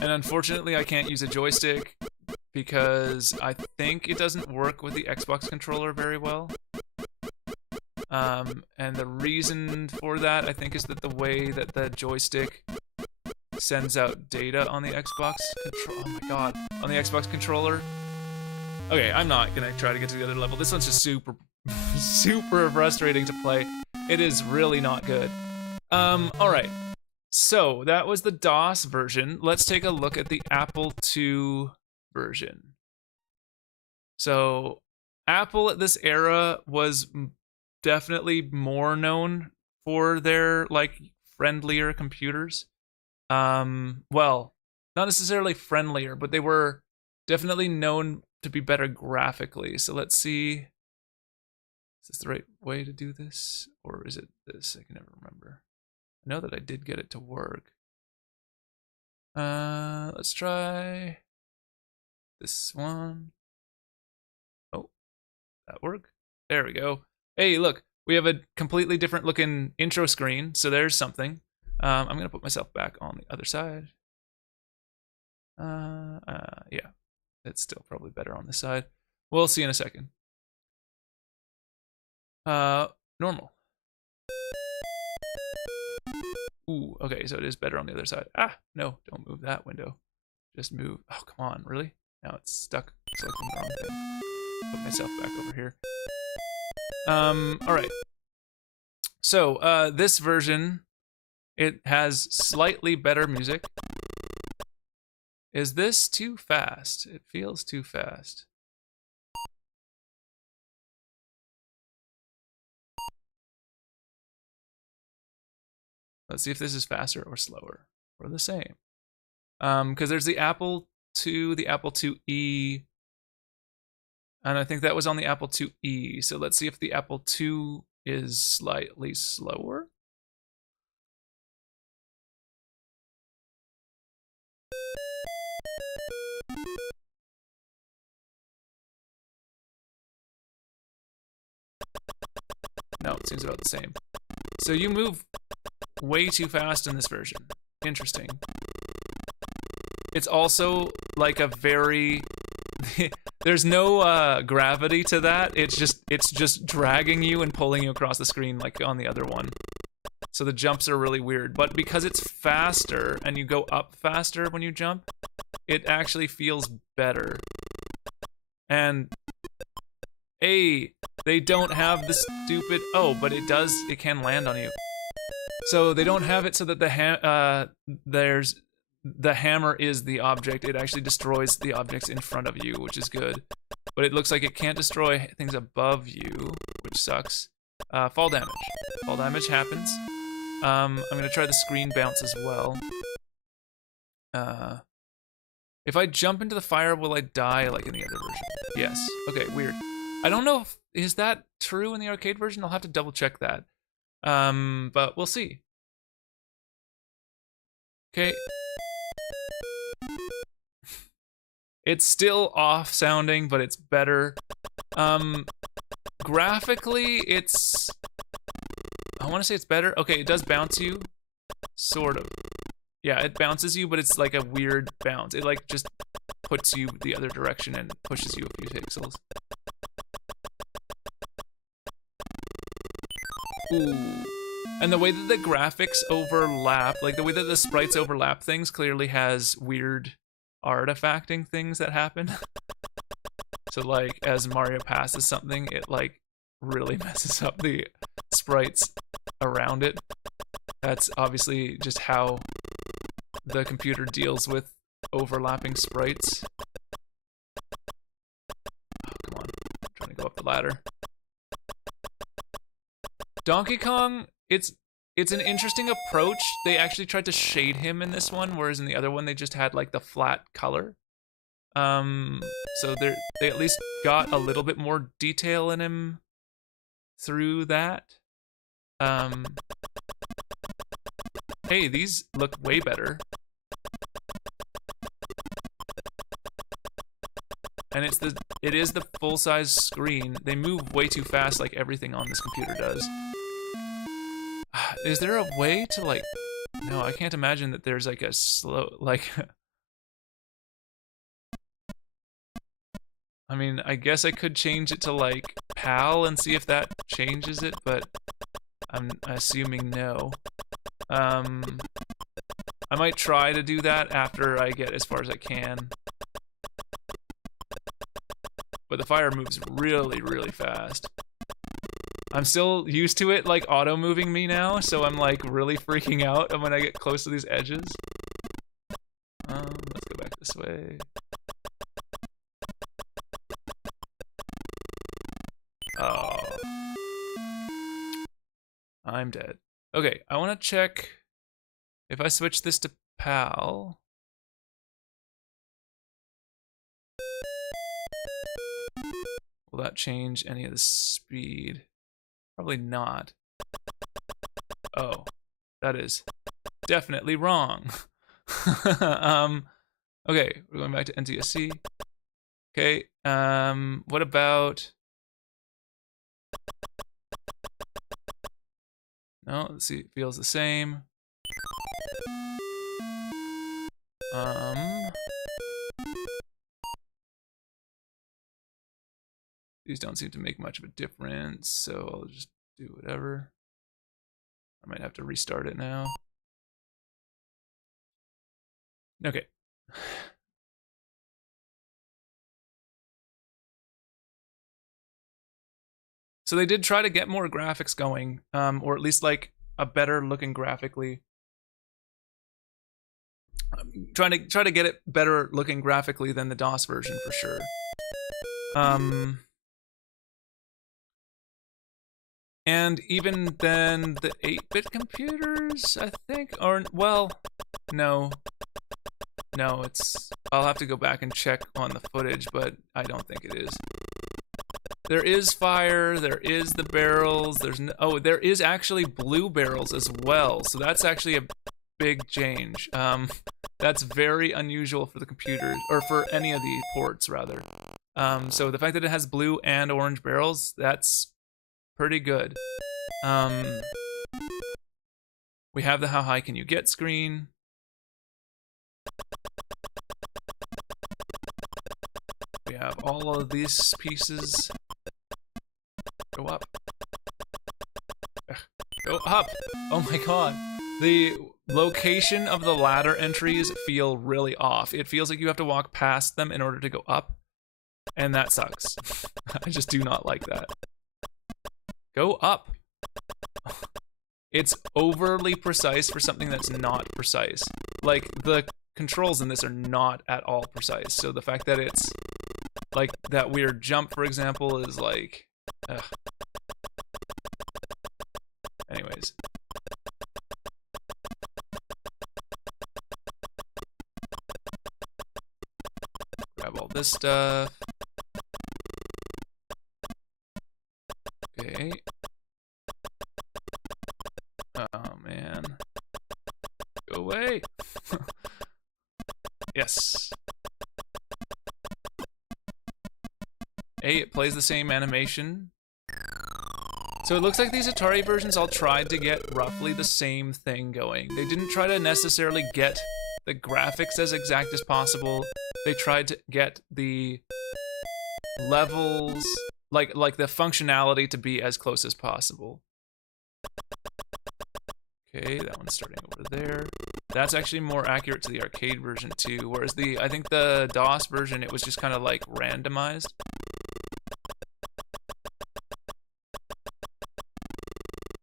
And unfortunately, I can't use a joystick because I think it doesn't work with the Xbox controller very well. And the reason for that, I think, is that the way that the joystick sends out data on the Xbox controller. Oh my god, on the Xbox controller. Okay, I'm not gonna try to get to the other level. This one's just super, super frustrating to play. It is really not good. Alright. So, that was the DOS version. Let's take a look at the Apple II version. So, Apple at this era was definitely more known for their, like, friendlier computers. Well, not necessarily friendlier, but they were definitely known to be better graphically. So let's see. Is this the right way to do this? Or is it this? I can never remember. I know that I did get it to work. Let's try this one. Oh, that work? There we go. Hey, look, we have a completely different looking intro screen, so there's something. I'm gonna put myself back on the other side. Yeah, it's still probably better on this side. We'll see in a second. Normal. Ooh, okay, so it is better on the other side. Ah, no, don't move that window. Just move. Oh, come on, really? Now it's stuck selecting the wrong thing. Put myself back over here. Alright. So, this version It has slightly better music. Is this too fast? It feels too fast. Let's see if this is faster or slower or the same. Because there's the Apple II, the Apple IIe, and I think that was on the Apple IIe. So let's see if the Apple II is slightly slower. No, it seems about the same. So you move way too fast in this version. Interesting. It's also like a very there's no gravity to that. It's just dragging you and pulling you across the screen like on the other one. So the jumps are really weird, but because it's faster and you go up faster when you jump, it actually feels better. And they don't have the stupid but it can land on you. So they don't have it so that the hammer is the object. It actually destroys the objects in front of you, which is good. But it looks like it can't destroy things above you, which sucks. Fall damage. Fall damage happens. I'm gonna try the screen bounce as well. If I jump into the fire, will I die like in the other version? Yes. Okay, weird. I don't know is that true in the arcade version? I'll have to double check that. But we'll see. Okay. It's still off sounding, but it's better. Graphically, I want to say it's better. Okay, it does bounce you. Sort of. Yeah, it bounces you, but it's like a weird bounce. It like just puts you the other direction and pushes you a few pixels. Ooh. And the way that the graphics overlap, like the way that the sprites overlap things clearly has weird artifacting things that happen. So like as Mario passes something, it like really messes up the sprites around it. That's obviously just how the computer deals with overlapping sprites. Oh, come on. I'm trying to go up the ladder. Donkey Kong, it's an interesting approach. They actually tried to shade him in this one, whereas in the other one they just had like the flat color. So they at least got a little bit more detail in him through that. Hey, these look way better. And it is the full-size screen. They move way too fast like everything on this computer does. Is there a way to like... No, I can't imagine that there's like a slow... like... I mean, I guess I could change it to like PAL and see if that changes it, but I'm assuming no. I might try to do that after I get as far as I can. But the fire moves really, really fast. I'm still used to it like auto-moving me now, so I'm like really freaking out when I get close to these edges. Let's go back this way. Oh. I'm dead. Okay, I want to check if I switch this to PAL. Will that change any of the speed? Probably not. Oh, that is definitely wrong. Okay, we're going back to NTSC. Okay, what about... No, let's see, it feels the same. These don't seem to make much of a difference, so I'll just do whatever. I might have to restart it now. Okay. So they did try to get more graphics going, or at least like a better looking graphically. try to get it better looking graphically than the DOS version for sure. And even then, the 8-bit computers, I think, or well, no, it's. I'll have to go back and check on the footage, but I don't think it is. There is fire, there is the barrels, there is actually blue barrels as well, so that's actually a big change. That's very unusual for the computers, or for any of the ports, rather. So the fact that it has blue and orange barrels, that's pretty good. We have the how high can you get screen. We have all of these pieces. Go up. Go up. Oh my god. The location of the ladder entries feel really off. It feels like you have to walk past them in order to go up. And that sucks. I just do not like that. Go up. It's overly precise for something that's not precise. Like, the controls in this are not at all precise. So the fact that it's like that weird jump, for example, is like, ugh. Anyways. Grab all this stuff. Okay. Oh, man. Go away. Yes. Hey, it plays the same animation. So it looks like these Atari versions all tried to get roughly the same thing going. They didn't try to necessarily get the graphics as exact as possible. They tried to get the levels, like the functionality to be as close as possible. Okay, that one's starting over there. That's actually more accurate to the arcade version too, whereas I think the DOS version, it was just kind of like randomized.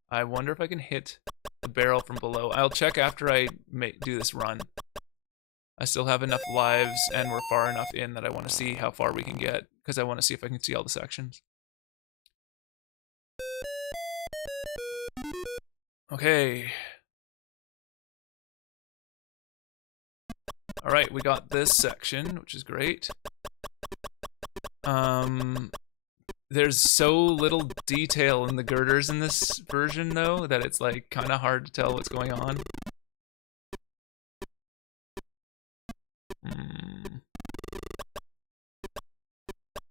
I wonder if I can hit the barrel from below. I'll check after I do this run. I still have enough lives and we're far enough in that I want to see how far we can get, because I want to see if I can see all the sections. Okay. All right, we got this section, which is great. There's so little detail in the girders in this version, though, that it's like kind of hard to tell what's going on.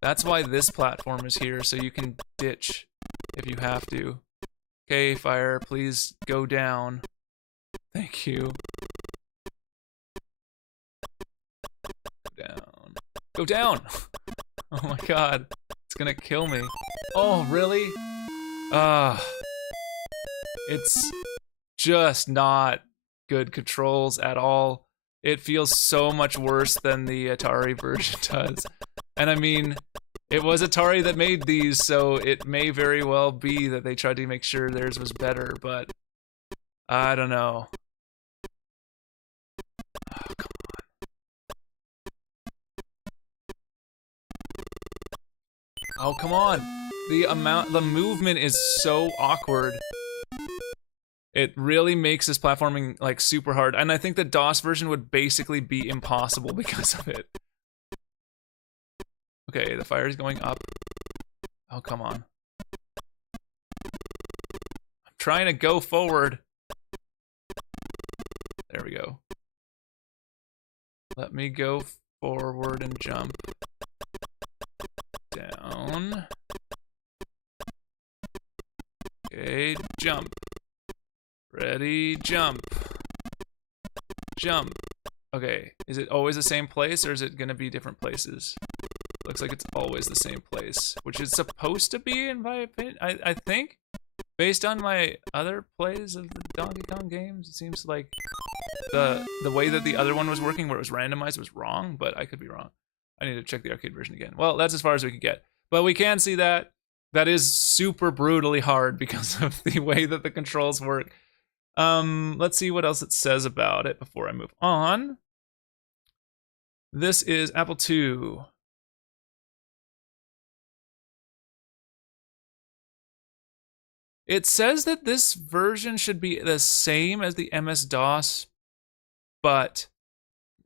That's why this platform is here, so you can ditch if you have to. Okay, fire, please go down. Thank you. Go down. Go down! Oh my god. It's gonna kill me. Oh, really? It's just not good controls at all. It feels so much worse than the Atari version does. And I mean, it was Atari that made these, so it may very well be that they tried to make sure theirs was better, but I don't know. Oh, come on. Oh, come on. The movement is so awkward. It really makes this platforming like super hard, and I think the DOS version would basically be impossible because of it. Okay, the fire is going up. Oh, come on. I'm trying to go forward. There we go. Let me go forward and jump. Down. Okay, jump. Ready, jump. Jump. Okay, is it always the same place, or is it gonna be different places? Looks like it's always the same place, which is supposed to be, in my opinion. I think, based on my other plays of the Donkey Kong games, it seems like the way that the other one was working, where it was randomized, was wrong, but I could be wrong. I need to check the arcade version again. Well, that's as far as we can get. But we can see that that is super brutally hard because of the way that the controls work. Let's see what else it says about it before I move on. This is Apple II. It says that this version should be the same as the MS-DOS, but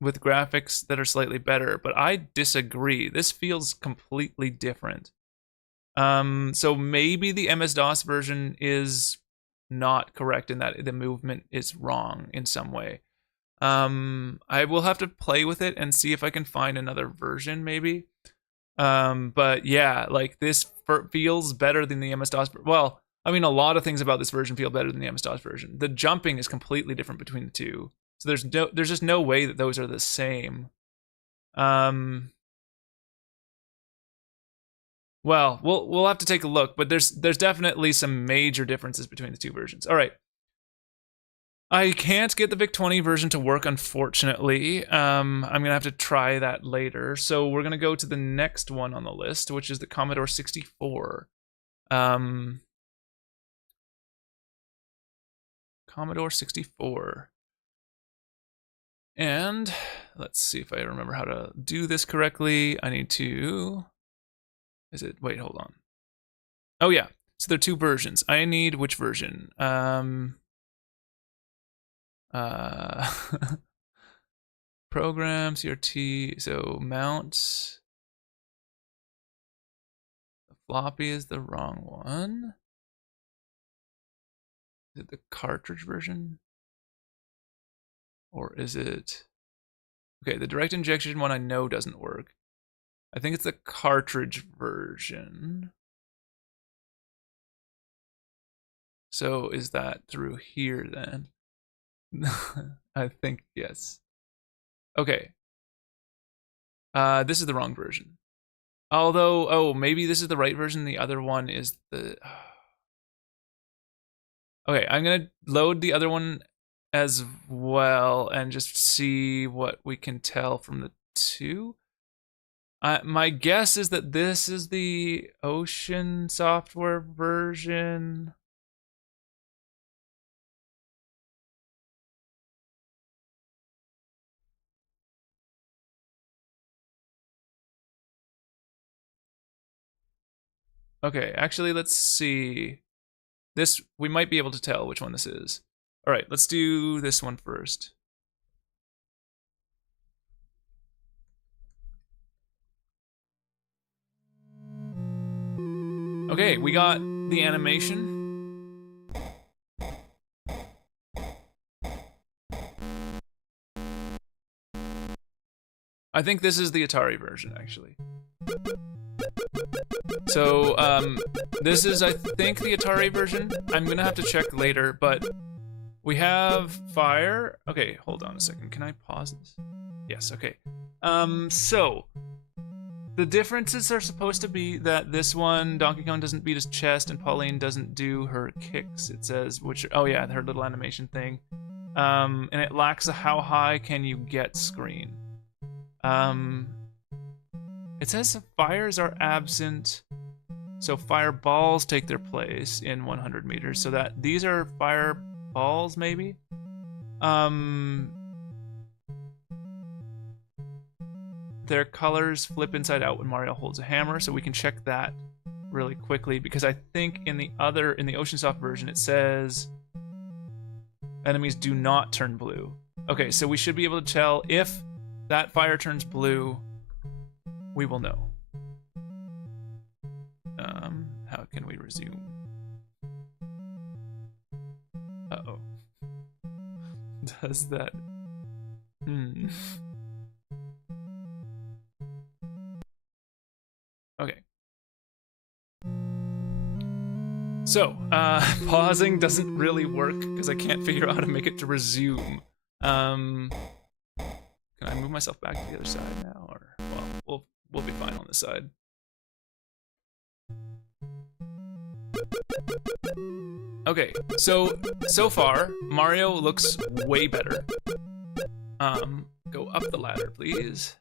with graphics that are slightly better. But I disagree. This feels completely different. So maybe the MS-DOS version is not correct in that the movement is wrong in some way. I will have to play with it and see if I can find another version, maybe. But yeah, like this feels better than the MS-DOS. Well, I mean, a lot of things about this version feel better than the MS-DOS version. The jumping is completely different between the two, so there's just no way that those are the same. Well, we'll have to take a look, but there's definitely some major differences between the two versions. All right. I can't get the VIC-20 version to work, unfortunately. I'm gonna have to try that later. So we're gonna go to the next one on the list, which is the Commodore 64. Commodore 64. And let's see if I remember how to do this correctly. I need to... Wait, hold on. Oh yeah, so there are two versions. I need which version? Program, CRT, so mount. The floppy is the wrong one. Is it the cartridge version? Or is it... Okay, the direct injection one I know doesn't work. I think it's the cartridge version. So is that through here then? I think yes. Okay. This is the wrong version. Although, oh, maybe this is the right version. The other one is the... Okay, I'm gonna load the other one as well and just see what we can tell from the two. My guess is that this is the Ocean software version. Okay, actually, let's see. This, we might be able to tell which one this is. All right, let's do this one first. Okay, we got the animation. I think this is the Atari version, actually. So, this is, I think, the Atari version. I'm gonna have to check later, but we have fire. Okay, hold on a second. Can I pause this? Yes, okay. So, the differences are supposed to be that this one, Donkey Kong doesn't beat his chest and Pauline doesn't do her kicks, it says, which, oh yeah, her little animation thing. And it lacks a how high can you get screen. It says fires are absent, so fireballs take their place in 100 meters, so that these are fireballs, maybe? Their colors flip inside out when Mario holds a hammer, so we can check that really quickly, because I think in the OceanSoft version it says enemies do not turn blue. Okay, so we should be able to tell if that fire turns blue, we will know. How can we resume? Uh-oh. Does that... Okay. So, pausing doesn't really work because I can't figure out how to make it to resume. Can I move myself back to the other side now, or well, we'll be fine on this side. Okay, so far Mario looks way better. Go up the ladder, please.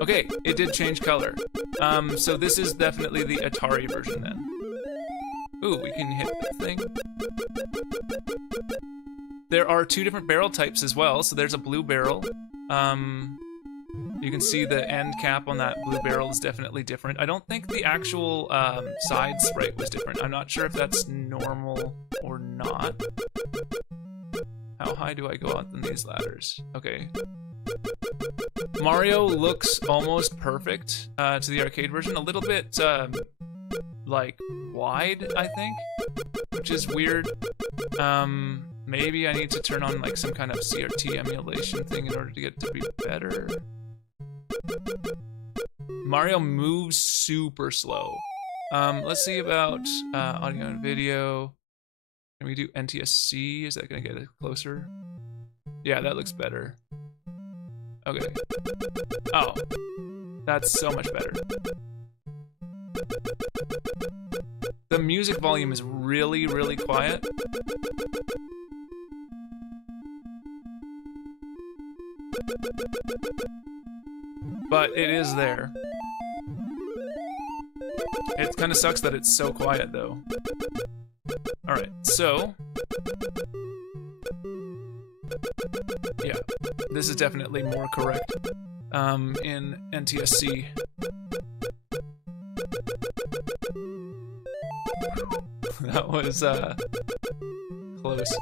Okay, it did change color. So this is definitely the Atari version then. Ooh, we can hit the thing. There are two different barrel types as well. So there's a blue barrel You can see the end cap on that blue barrel is definitely different. I don't think the actual side sprite was different. I'm not sure if that's normal or not. How high do I go out on these ladders? Okay. Mario looks almost perfect to the arcade version. A little bit like wide, I think, which is weird. Maybe I need to turn on like some kind of CRT emulation thing in order to get it to be better. Mario moves super slow. Let's see about audio and video. Can we do NTSC? Is that gonna get it closer? Yeah, that looks better. Okay. Oh, that's so much better. The music volume is really, really quiet. But it is there. It kind of sucks that it's so quiet, though. Alright, so... yeah, this is definitely more correct in NTSC. That was close.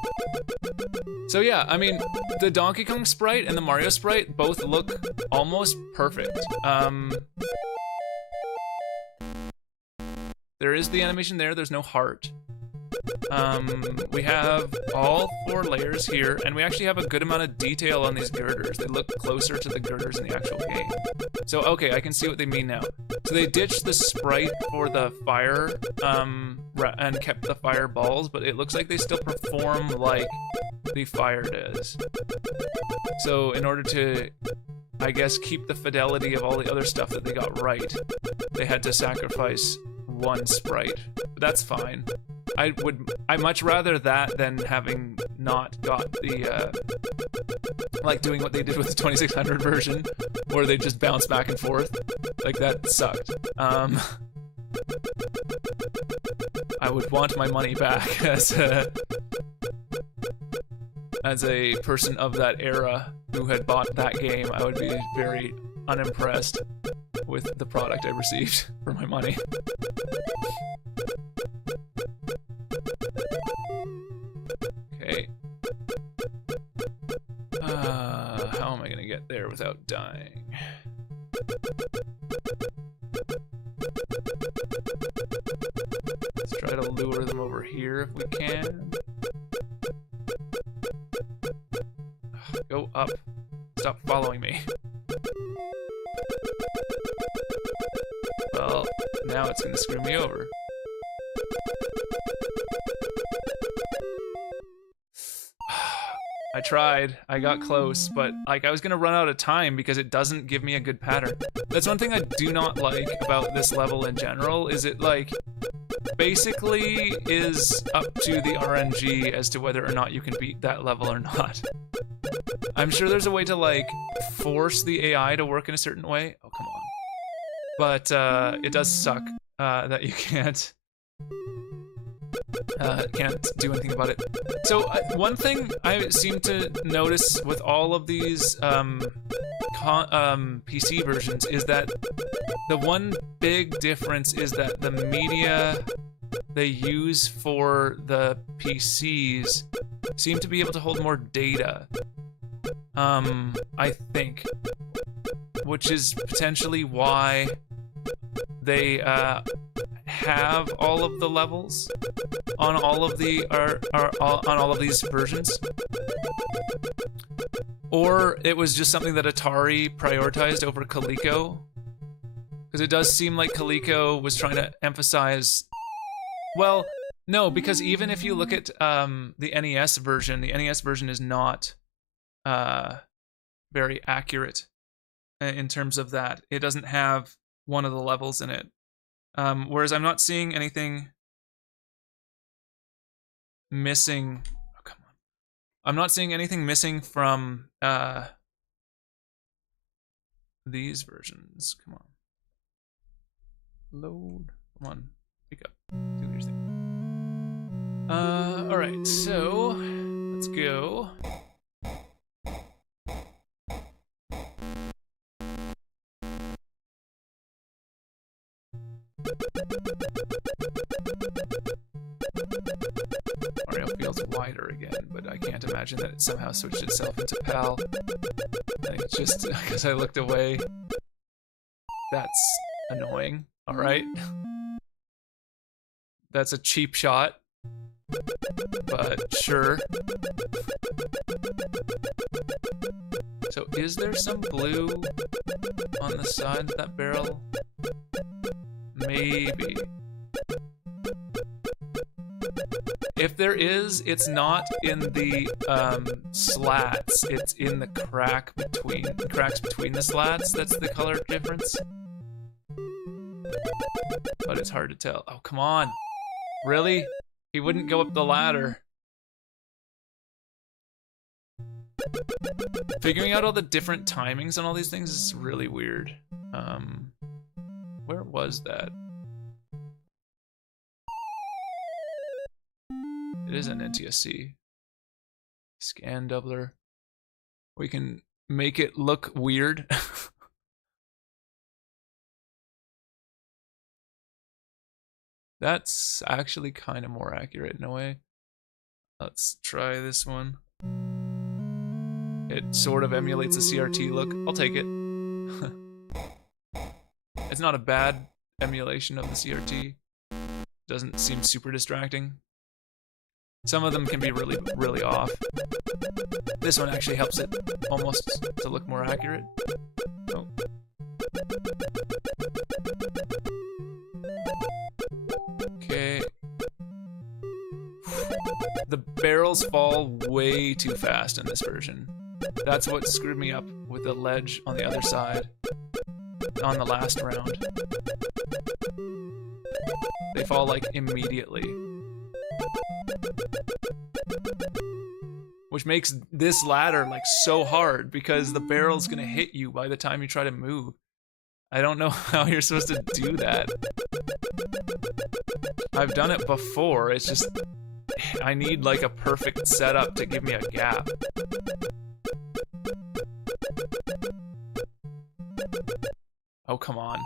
So yeah, I mean, the Donkey Kong sprite and the Mario sprite both look almost perfect. There is the animation there, there's no heart. We have all 4 layers here, and we actually have a good amount of detail on these girders. They look closer to the girders in the actual game. So, okay, I can see what they mean now. So they ditched the sprite for the fire, and kept the fireballs, but it looks like they still perform like the fire does. So in order to, I guess, keep the fidelity of all the other stuff that they got right, they had to sacrifice one sprite. But that's fine. I much rather that than having not got the, like doing what they did with the 2600 version, where they just bounce back and forth. Like, that sucked. I would want my money back as a person of that era who had bought that game. I would be very unimpressed with the product I received for my money. Okay. How am I gonna get there without dying? Let's try to lure them over here if we can. Go up. Stop following me. Well, now it's gonna screw me over. I tried, I got close, but like I was gonna run out of time because it doesn't give me a good pattern. That's one thing I do not like about this level in general, is it like basically is up to the RNG as to whether or not you can beat that level or not. I'm sure there's a way to like force the AI to work in a certain way. Oh, come on. But it does suck that you can't do anything about it. So one thing I seem to notice with all of these PC versions is that the one big difference is that the media they use for the PCs seem to be able to hold more data. I think, which is potentially why they have all of the levels on all of the on all of these versions, or it was just something that Atari prioritized over Coleco, because it does seem like Coleco was trying to emphasize. Well, no, because even if you look at the NES version is not very accurate in terms of that. It doesn't have one of the levels in it. Whereas I'm not seeing anything missing. Oh, come on. I'm not seeing anything missing from these versions. Come on. Load. Come on. Pick up. Do your thing. Alright, so let's go. Mario feels wider again, but I can't imagine that it somehow switched itself into PAL. Like, just because I looked away. That's annoying. Alright. That's a cheap shot. But sure. So is there some blue on the side of that barrel? Maybe. If there is, it's not in the slats. It's in the cracks between the slats. That's the color difference. But it's hard to tell. Oh, come on. Really? He wouldn't go up the ladder. Figuring out all the different timings on all these things is really weird. Where was that? It is an NTSC. Scan doubler. We can make it look weird. That's actually kind of more accurate in a way. Let's try this one. It sort of emulates a CRT look. I'll take it. It's not a bad emulation of the CRT. Doesn't seem super distracting. Some of them can be really, really off. This one actually helps it almost to look more accurate. Oh. Okay. The barrels fall way too fast in this version. That's what screwed me up with the ledge on the other side on the last round. They fall like immediately. Which makes this ladder like so hard because the barrel's gonna hit you by the time you try to move. I don't know how you're supposed to do that. I've done it before, it's just I need like a perfect setup to give me a gap. Oh, come on.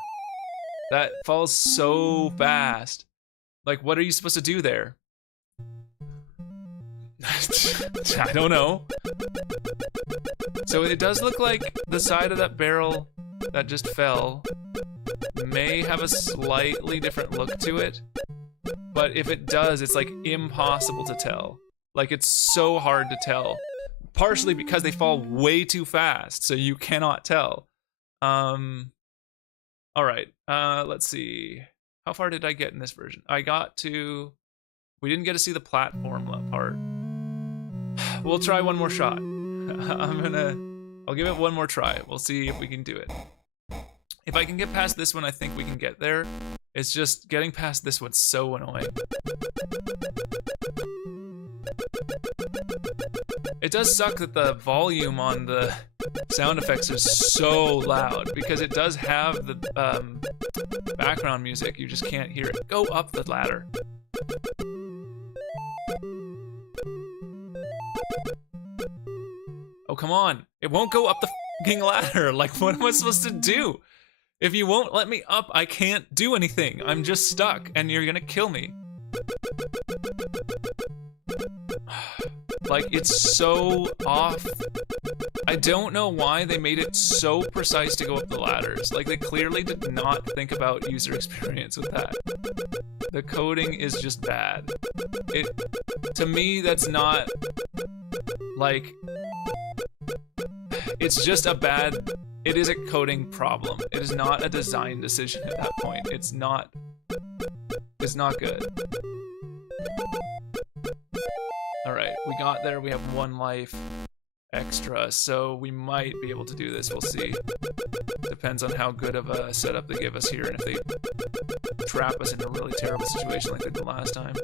That falls so fast. Like, what are you supposed to do there? I don't know. So it does look like the side of that barrel that just fell may have a slightly different look to it. But if it does, it's like impossible to tell. Like, it's so hard to tell. Partially because they fall way too fast, so you cannot tell. Alright, let's see. How far did I get in this version? I got to... We didn't get to see the platform part. We'll try one more shot. I'll give it one more try. We'll see if we can do it. If I can get past this one, I think we can get there. It's just getting past this one's so annoying. It does suck that the volume on the sound effects is so loud because it does have the background music. You just can't hear it. Go up the ladder. Oh, come on. It won't go up the fucking ladder. Like, what am I supposed to do? If you won't let me up, I can't do anything. I'm just stuck, and you're gonna kill me. Like, it's so off. I don't know why they made it so precise to go up the ladders. Like, they clearly did not think about user experience with that. The coding is just bad. To me, that's not, like... It's just a bad... It is a coding problem. It is not a design decision at that point. It's not good. Alright, we got there. We have 1 life extra, so we might be able to do this. We'll see. Depends on how good of a setup they give us here, and if they trap us in a really terrible situation like they did last time,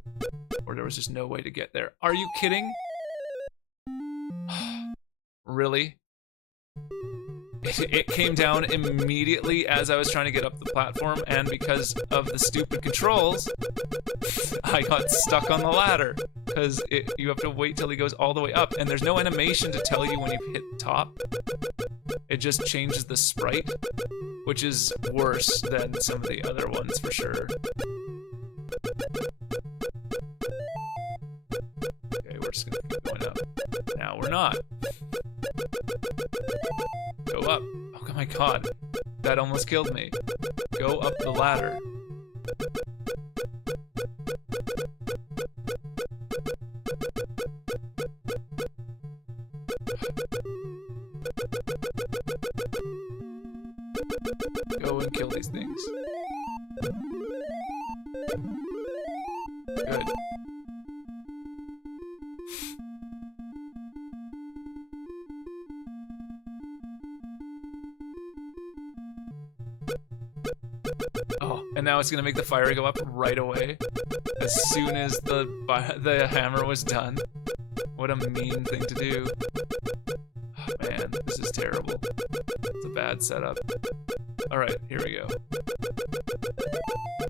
or there was just no way to get there. Are you kidding? Really? It came down immediately as I was trying to get up the platform, and because of the stupid controls, I got stuck on the ladder. Because you have to wait till he goes all the way up, and there's no animation to tell you when you've hit top. It just changes the sprite. which is worse than some of the other ones for sure. Okay, we're just gonna keep going up. Now we're not. Go up. Oh my god. That almost killed me. Go up the ladder. Go and kill these things. Good. Oh, and now it's gonna make the fire go up right away as soon as the hammer was done. What a mean thing to do. Oh, man, this is terrible. It's a bad setup. Alright, here we go.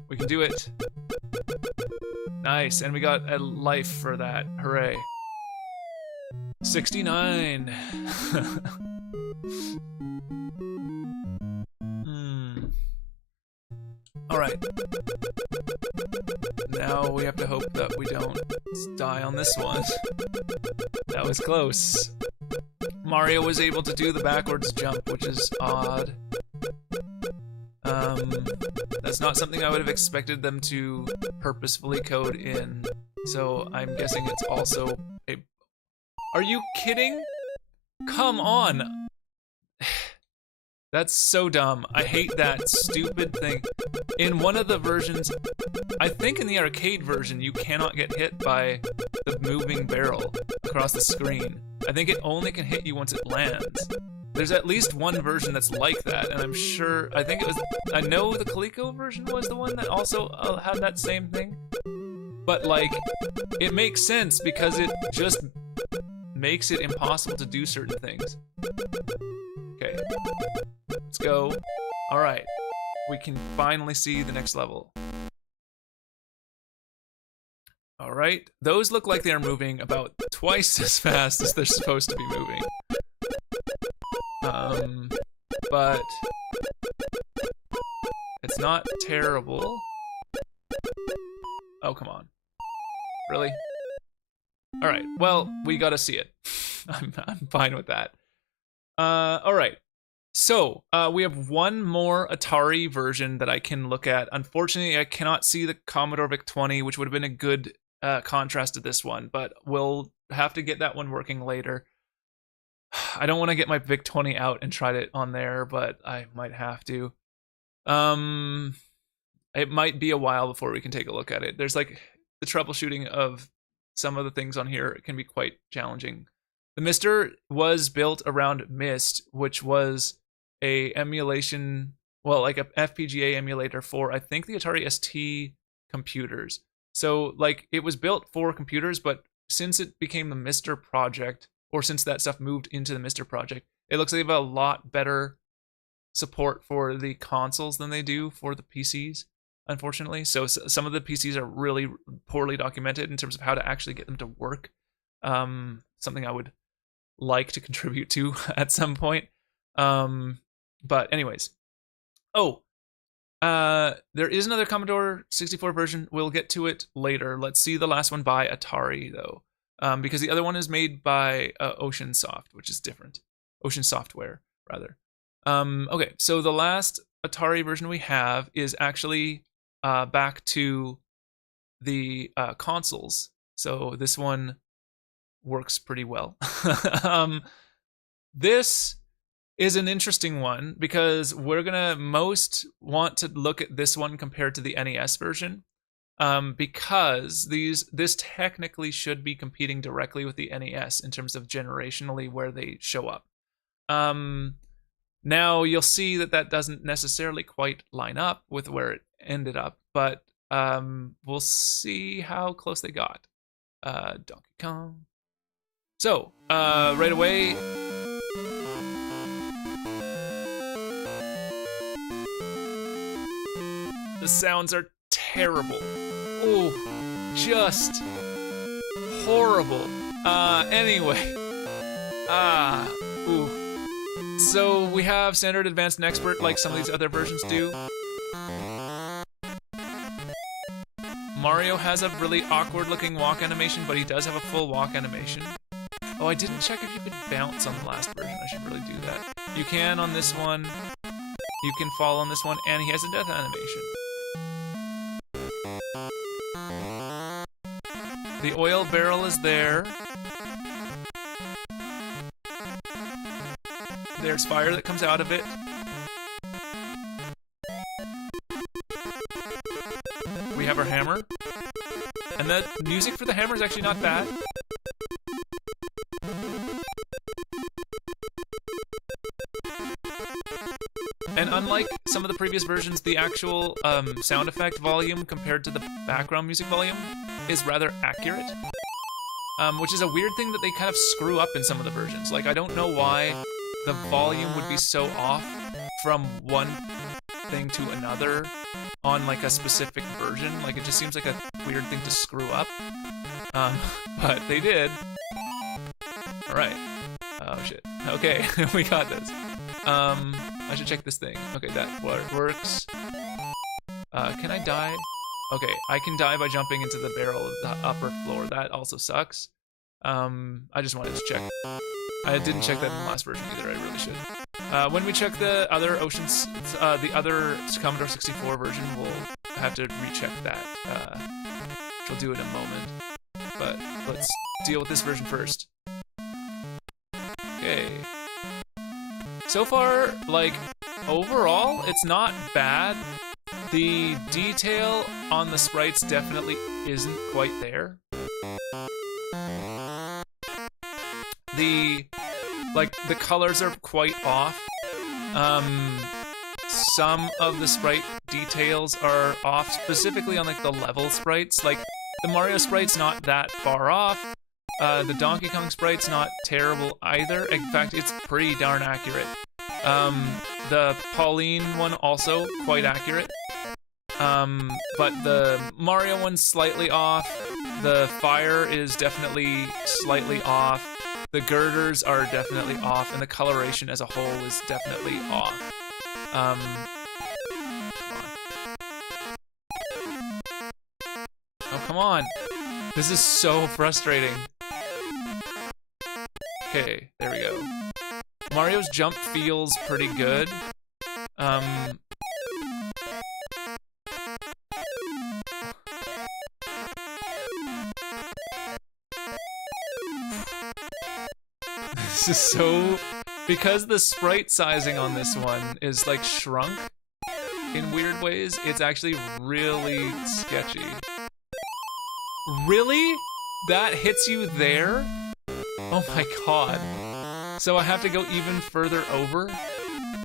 We can do it. Nice, and we got a life for that. Hooray. 69. Alright. Now we have to hope that we don't die on this one. That was close. Mario was able to do the backwards jump, which is odd. That's not something I would have expected them to purposefully code in. So I'm guessing it's also a... Are you kidding? Come on! That's so dumb. I hate that stupid thing. In one of the versions, I think in the arcade version, you cannot get hit by the moving barrel across the screen. I think it only can hit you once it lands. There's at least one version that's like that, and I'm sure, I think it was, I know the Coleco version was the one that also had that same thing. But like, it makes sense because it just makes it impossible to do certain things. Okay, let's go. All right, we can finally see the next level. All right, those look like they're moving about twice as fast as they're supposed to be moving. But it's not terrible. Oh, come on. Really? All right, well, we gotta see it. I'm fine with that. All right. So, we have one more Atari version that I can look at. Unfortunately, I cannot see the Commodore VIC-20, which would have been a good contrast to this one, but we'll have to get that one working later. I don't want to get my VIC-20 out and try it on there, but I might have to. It might be a while before we can take a look at it. There's like the troubleshooting of some of the things on here can be quite challenging. The MiSTER was built around MIST, which was a emulation, well, like a FPGA emulator for, I think, the Atari ST computers. So, like, it was built for computers, but since it became the MiSTER project, or since that stuff moved into the MiSTER project, it looks like they have a lot better support for the consoles than they do for the PCs, unfortunately. So some of the PCs are really poorly documented in terms of how to actually get them to work. Something I would like to contribute to at some point. But anyways. Oh, there is another Commodore 64 version. We'll get to it later. Let's see the last one by Atari, though. Because the other one is made by Ocean Soft, which is different. Ocean Software, rather. Okay, so the last Atari version we have is actually back to the consoles. So this one works pretty well. This is an interesting one because we're gonna most want to look at this one compared to the NES version. Because this technically should be competing directly with the NES in terms of generationally where they show up. Now you'll see that doesn't necessarily quite line up with where it ended up, but we'll see how close they got. Donkey Kong. So, right away, the sounds are terrible. Oh, just horrible. Anyway. Ooh. So we have standard, advanced, and expert like some of these other versions do. Mario has a really awkward looking walk animation, but he does have a full walk animation. Oh, I didn't check if you could bounce on the last version. I should really do that. You can on this one. You can fall on this one, and he has a death animation. The oil barrel is there. There's fire that comes out of it. We have our hammer. And the music for the hammer is actually not bad. And unlike some of the previous versions, the actual sound effect volume compared to the background music volume is rather accurate. Which is a weird thing that they kind of screw up in some of the versions. Like, I don't know why the volume would be so off from one thing to another on like a specific version. Like, it just seems like a weird thing to screw up. But they did. Alright. Oh shit. Okay, we got this. I should check this thing. Okay, that works. Can I die? Okay, I can die by jumping into the barrel of the upper floor. That also sucks. I just wanted to check. I didn't check that in the last version either. I really should. When we check the other Oceans, the other Commodore 64 version, we'll have to recheck that. Which we'll do in a moment. But let's deal with this version first. Okay. So far, like, overall, it's not bad. The detail on the sprites definitely isn't quite there. The colors are quite off. Some of the sprite details are off, specifically on like the level sprites. Like, the Mario sprite's not that far off. The Donkey Kong sprite's not terrible either. In fact, it's pretty darn accurate. The Pauline one also quite accurate. But the Mario one's slightly off. The fire is definitely slightly off. The girders are definitely off, and the coloration as a whole is definitely off. Come on. Oh, come on. This is so frustrating. Okay, there we go. Mario's jump feels pretty good. This is so... Because the sprite sizing on this one is like shrunk in weird ways, it's actually really sketchy. Really? That hits you there? Oh my god. So I have to go even further over?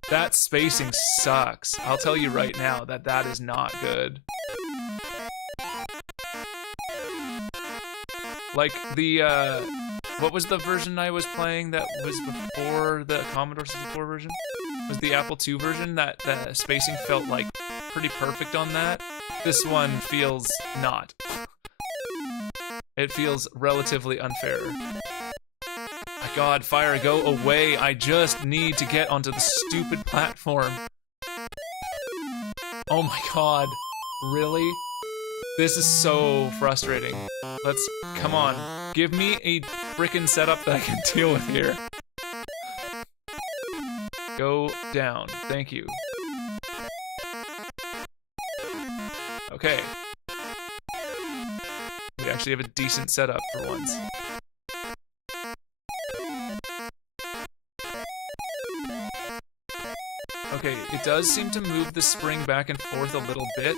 That spacing sucks. I'll tell you right now that that is not good. Like the, what was the version I was playing that was before the Commodore 64 version? Was the Apple II version that the spacing felt like pretty perfect on that? This one feels not. It feels relatively unfair. My god, fire, go away. I just need to get onto the stupid platform. Oh my god. Really? This is so frustrating. Let's, come on. Give me a frickin' setup that I can deal with here. Go down. Thank you. Okay. We actually have a decent setup for once. Okay, it does seem to move the spring back and forth a little bit,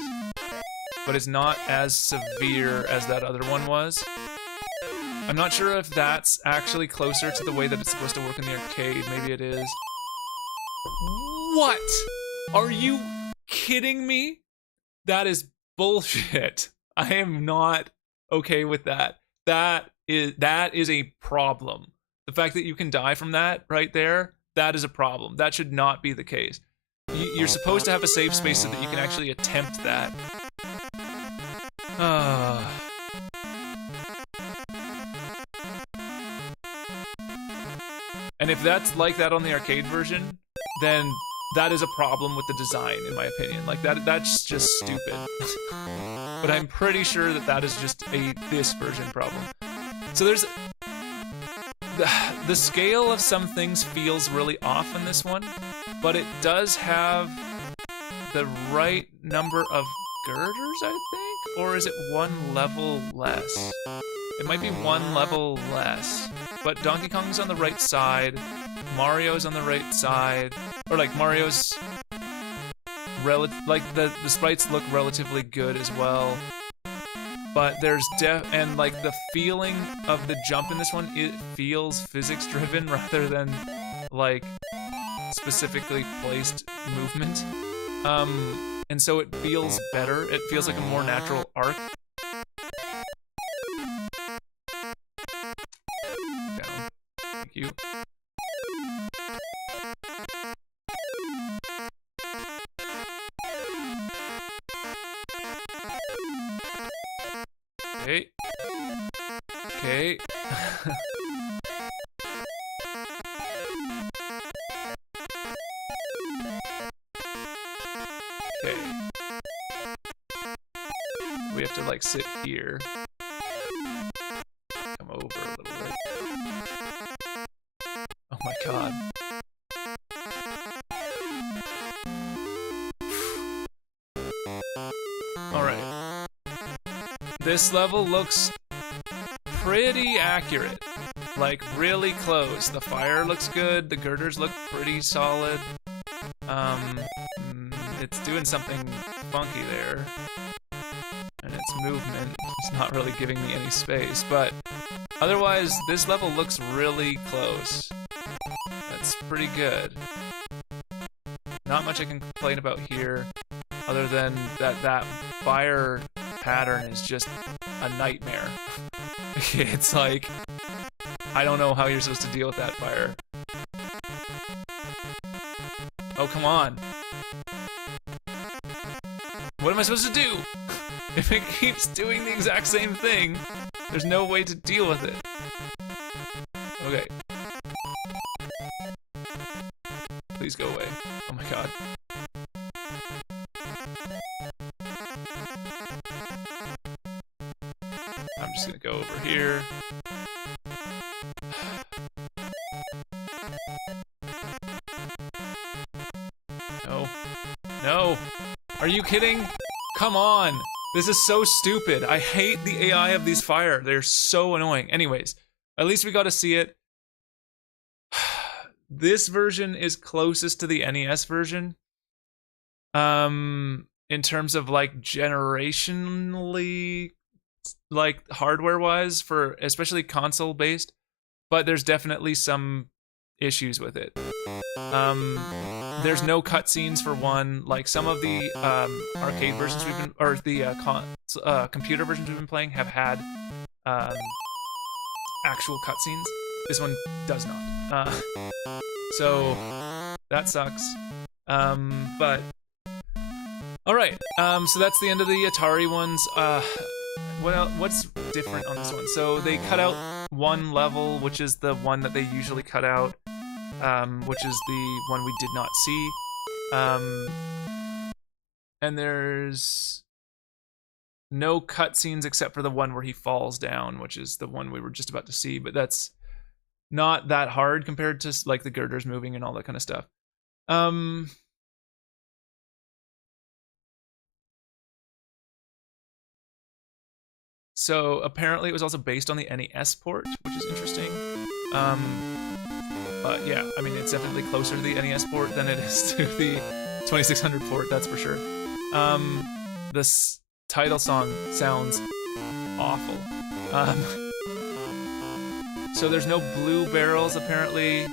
but it's not as severe as that other one was. I'm not sure if that's actually closer to the way that it's supposed to work in the arcade. Maybe it is. What? Are you kidding me? That is bullshit. I am not okay with that. That is a problem. The fact that you can die from that right there, that is a problem. That should not be the case. You're supposed to have a safe space so that you can actually attempt that. And if that's like that on the arcade version, then that is a problem with the design, in my opinion. Like, that's just stupid. But I'm pretty sure that is just a this version problem. So there's... The scale of some things feels really off in this one, but it does have the right number of girders, I think? Or is it one level less? It might be one level less. But Donkey Kong's on the right side, Mario's on the right side, or like Mario's... like the sprites look relatively good as well. But there's and like the feeling of the jump in this one, it feels physics driven rather than like specifically placed movement. And so it feels better. It feels like a more natural arc. Down. Thank you. Okay. Okay. Okay. We have to like sit here. Come over a little bit. Oh my god. Alright. This level looks pretty accurate. Like, really close. The fire looks good, the girders look pretty solid. It's doing something funky there. And its movement is not really giving me any space, but otherwise, this level looks really close. That's pretty good. Not much I can complain about here, other than that fire pattern is just a nightmare. It's like, I don't know how you're supposed to deal with that fire. Oh, come on. What am I supposed to do? If it keeps doing the exact same thing, there's no way to deal with it. Okay. Please go away. Oh my god. I'm just gonna go over here. No. No! Are you kidding? Come on! This is so stupid. I hate the AI of these fire. They're so annoying. Anyways, at least we got to see it. This version is closest to the NES version. In terms of like generationally, like hardware-wise, for especially console-based, but there's definitely some issues with it. There's no cutscenes for one. Like some of the arcade versions we've been, or the computer versions we've been playing have had actual cutscenes. This one does not. So that sucks. But all right. So that's the end of the Atari ones. What's different on this one? So they cut out one level, which is the one that they usually cut out. Which is the one we did not see. And there's no cutscenes except for the one where he falls down, which is the one we were just about to see, but that's not that hard compared to like the girders moving and all that kind of stuff. So apparently it was also based on the NES port, which is interesting. But yeah, I mean, it's definitely closer to the NES port than it is to the 2600 port, that's for sure. This title song sounds awful. So there's no blue barrels, apparently.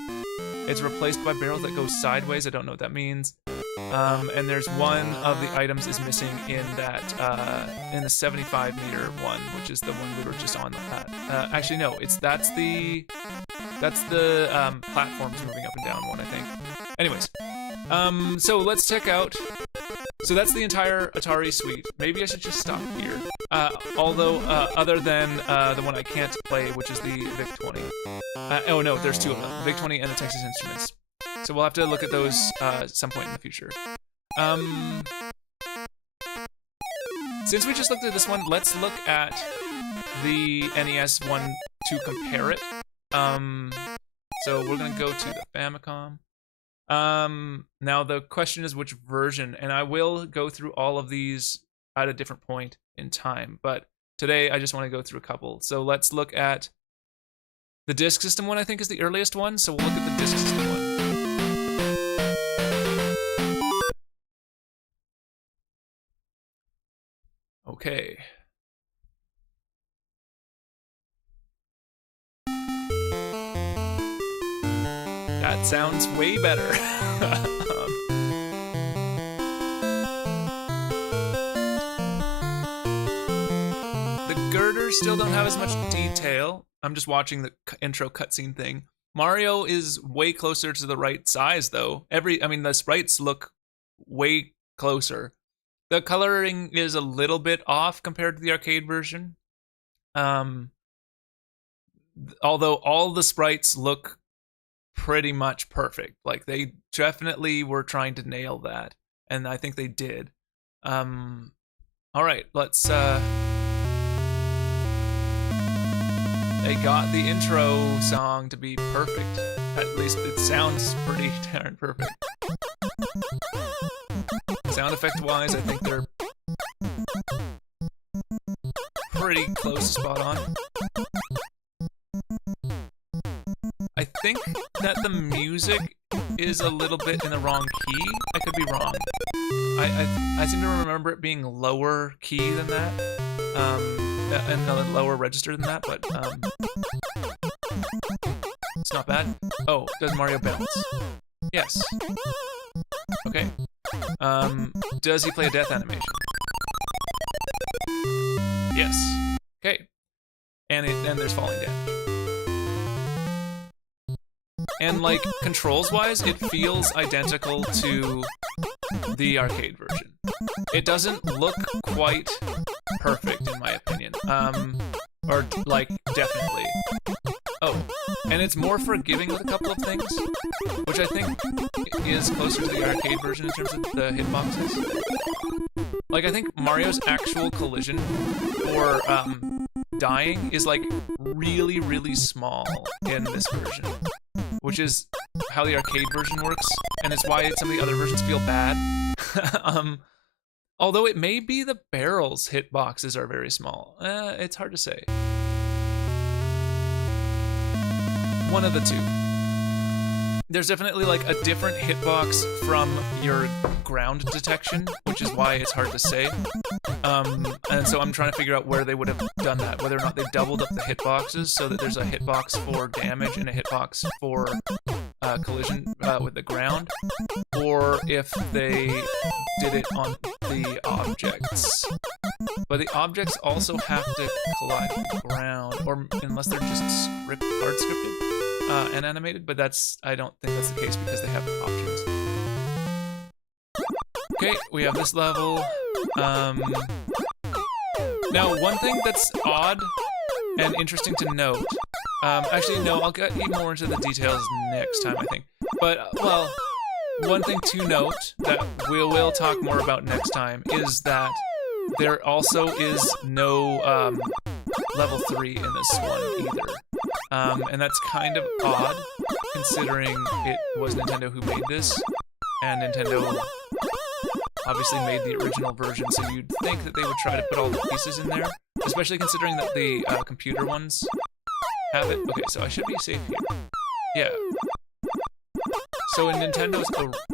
It's replaced by barrels that go sideways. I don't know what that means. And there's one of the items is missing in that, in the 75 meter one, which is the one we were just on. Actually, no, that's the platforms moving up and down one, I think. Anyways, so let's check out. So that's the entire Atari suite. Maybe I should just stop here. Although, other than the one I can't play, which is the VIC-20. Oh no, there's two of them, the VIC-20 and the Texas Instruments. So we'll have to look at those at some point in the future. Since we just looked at this one, let's look at the NES one to compare it. So we're gonna go to the Famicom. Now the question is which version, and I will go through all of these at a different point in time, but today I just want to go through a couple. So let's look at the Disk System one. I think is the earliest one, so we'll look at the Disk System one. Okay. That sounds way better. The girders still don't have as much detail. I'm just watching the intro cutscene thing. Mario is way closer to the right size, though. The sprites look way closer. The coloring is a little bit off compared to the arcade version. Although all the sprites look pretty much perfect. Like, they definitely were trying to nail that, and I think they did. All right, let's they got the intro song to be perfect. At least it sounds pretty darn perfect. Sound effect wise, I think they're pretty close to spot on. I think that the music is a little bit in the wrong key. I could be wrong. I seem to remember it being lower key than that, and a lower register than that, but it's not bad. Oh, does Mario bounce? Yes. Okay. Does he play a death animation? Yes. Okay. And then there's falling damage. And like controls-wise, it feels identical to the arcade version. It doesn't look quite perfect in my opinion. Or like definitely. Oh, and it's more forgiving with a couple of things, which I think is closer to the arcade version in terms of the hitboxes. Like, I think Mario's actual collision or dying is like really, really small in this version, which is how the arcade version works, and it's why some of the other versions feel bad. Although it may be the barrel's hitboxes are very small. It's hard to say. One of the two. There's definitely like a different hitbox from your ground detection, which is why it's hard to say. And so I'm trying to figure out where they would have done that, whether or not they doubled up the hitboxes so that there's a hitbox for damage and a hitbox for collision with the ground, or if they did it on the objects. But the objects also have to collide with the ground, or unless they're just hard scripted and animated, but I don't think that's the case because they have options. Okay, we have this level. Now, one thing that's odd and interesting to note, actually, no, I'll get more into the details next time, I think. But, well, one thing to note that we will talk more about next time is that there also is no level 3 in this one either. And that's kind of odd, considering it was Nintendo who made this, and Nintendo obviously made the original version, so you'd think that they would try to put all the pieces in there, especially considering that the computer ones have it. Okay, so I should be safe here. Yeah. So in Nintendo's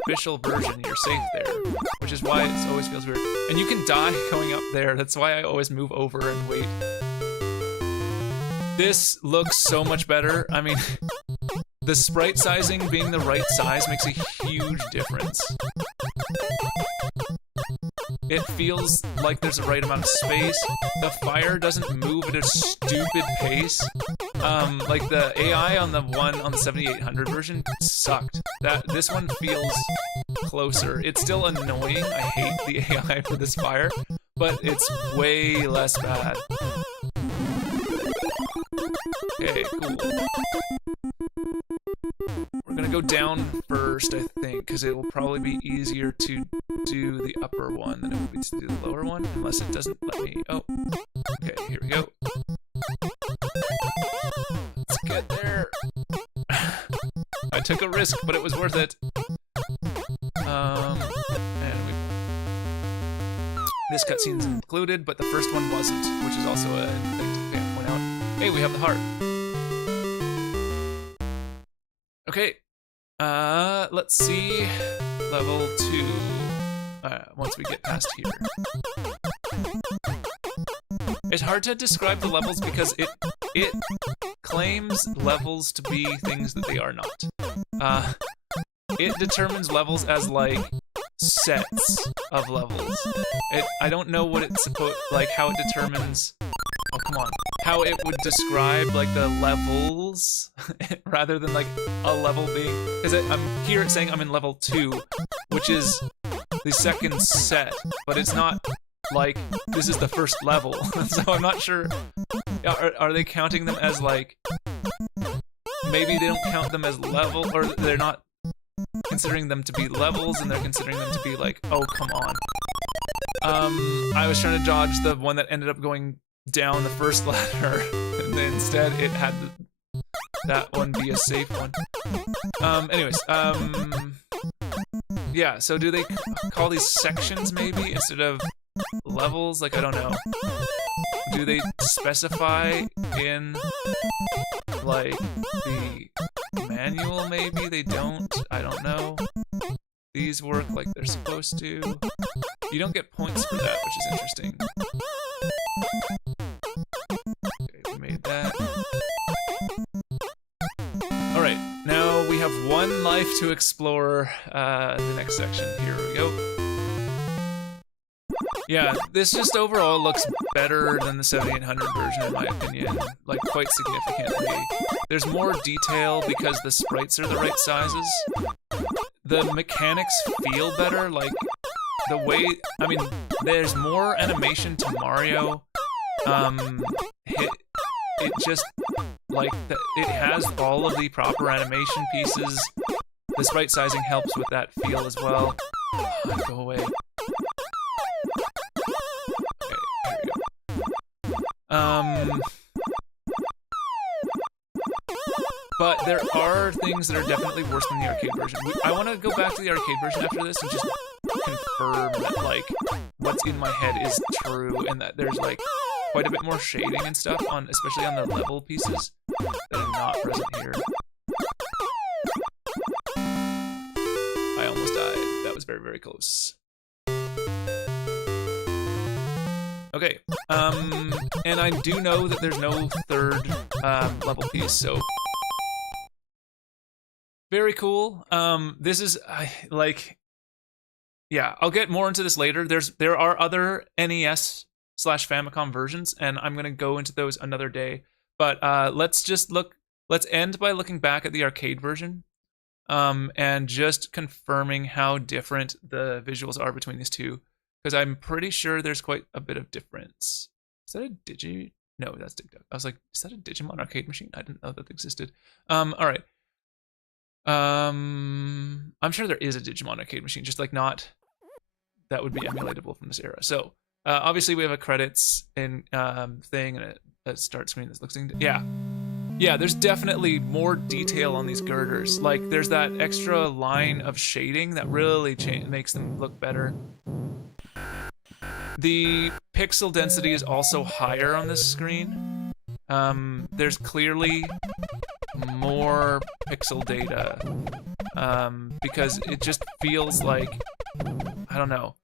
official version, you're safe there, which is why it always feels weird. And you can die going up there, that's why I always move over and wait. This looks so much better. I mean, the sprite sizing being the right size makes a huge difference. It feels like there's the right amount of space. The fire doesn't move at a stupid pace. Like the AI on the 7800 version sucked. This one feels closer. It's still annoying. I hate the AI for this fire, but it's way less bad. Okay, cool. We're gonna go down first, I think, because it will probably be easier to do the upper one than it would be to do the lower one, unless it doesn't let me. Oh, okay, here we go. Let's get there. I took a risk, but it was worth it. This cutscene's included, but the first one wasn't, which is also a thing to point out. Hey, we have the heart. Okay, let's see level 2 once we get past here. It's hard to describe the levels because it claims levels to be things that they are not. It determines levels as like sets of levels. I don't know what it's supposed, like how it determines. Oh, come on. How it would describe like the levels rather than like a level being, because I'm here it's saying I'm in level 2, which is the second set, but it's not like this is the first level. So I'm not sure. Are they counting them as like, maybe they don't count them as level, or they're not considering them to be levels and they're considering them to be like, oh, come on. I was trying to dodge the one that ended up going down the first ladder, and then instead it had that one be a safe one. Anyways, yeah, so do they call these sections maybe instead of levels? Like, I don't know. Do they specify in like the manual maybe? They don't? I don't know. These work like they're supposed to. You don't get points for that, which is interesting. Okay, we made that. Alright, now we have 1 life to explore the next section. Here we go. Yeah, this just overall looks better than the 7800 version in my opinion, like quite significantly. There's more detail because the sprites are the right sizes. The mechanics feel better, like the way, I mean, there's more animation to Mario. It just, like, it has all of the proper animation pieces. The sprite sizing helps with that feel as well. Oh, go away. Okay, here we go. But there are things that are definitely worse than the arcade version. I want to go back to the arcade version after this and just confirm that, like, what's in my head is true and that there's, like, quite a bit more shading and stuff, on, especially on the level pieces, that are not present here. I almost died. That was very, very close. Okay, and I do know that there's no third level piece, so very cool. This is like, yeah, I'll get more into this later. There are other NES/Famicom versions, and I'm gonna go into those another day. But let's end by looking back at the arcade version, and just confirming how different the visuals are between these two, because I'm pretty sure there's quite a bit of difference. Is that a Digi? No, that's Dig Dug. I was like, is that a Digimon arcade machine? I didn't know that existed. All right. I'm sure there is a Digimon arcade machine, just like not that would be emulatable from this era. So obviously we have a credits and thing and a start screen that looks, yeah, there's definitely more detail on these girders. Like there's that extra line of shading that really makes them look better. The pixel density is also higher on this screen. There's clearly more pixel data, because it just feels like, I don't know,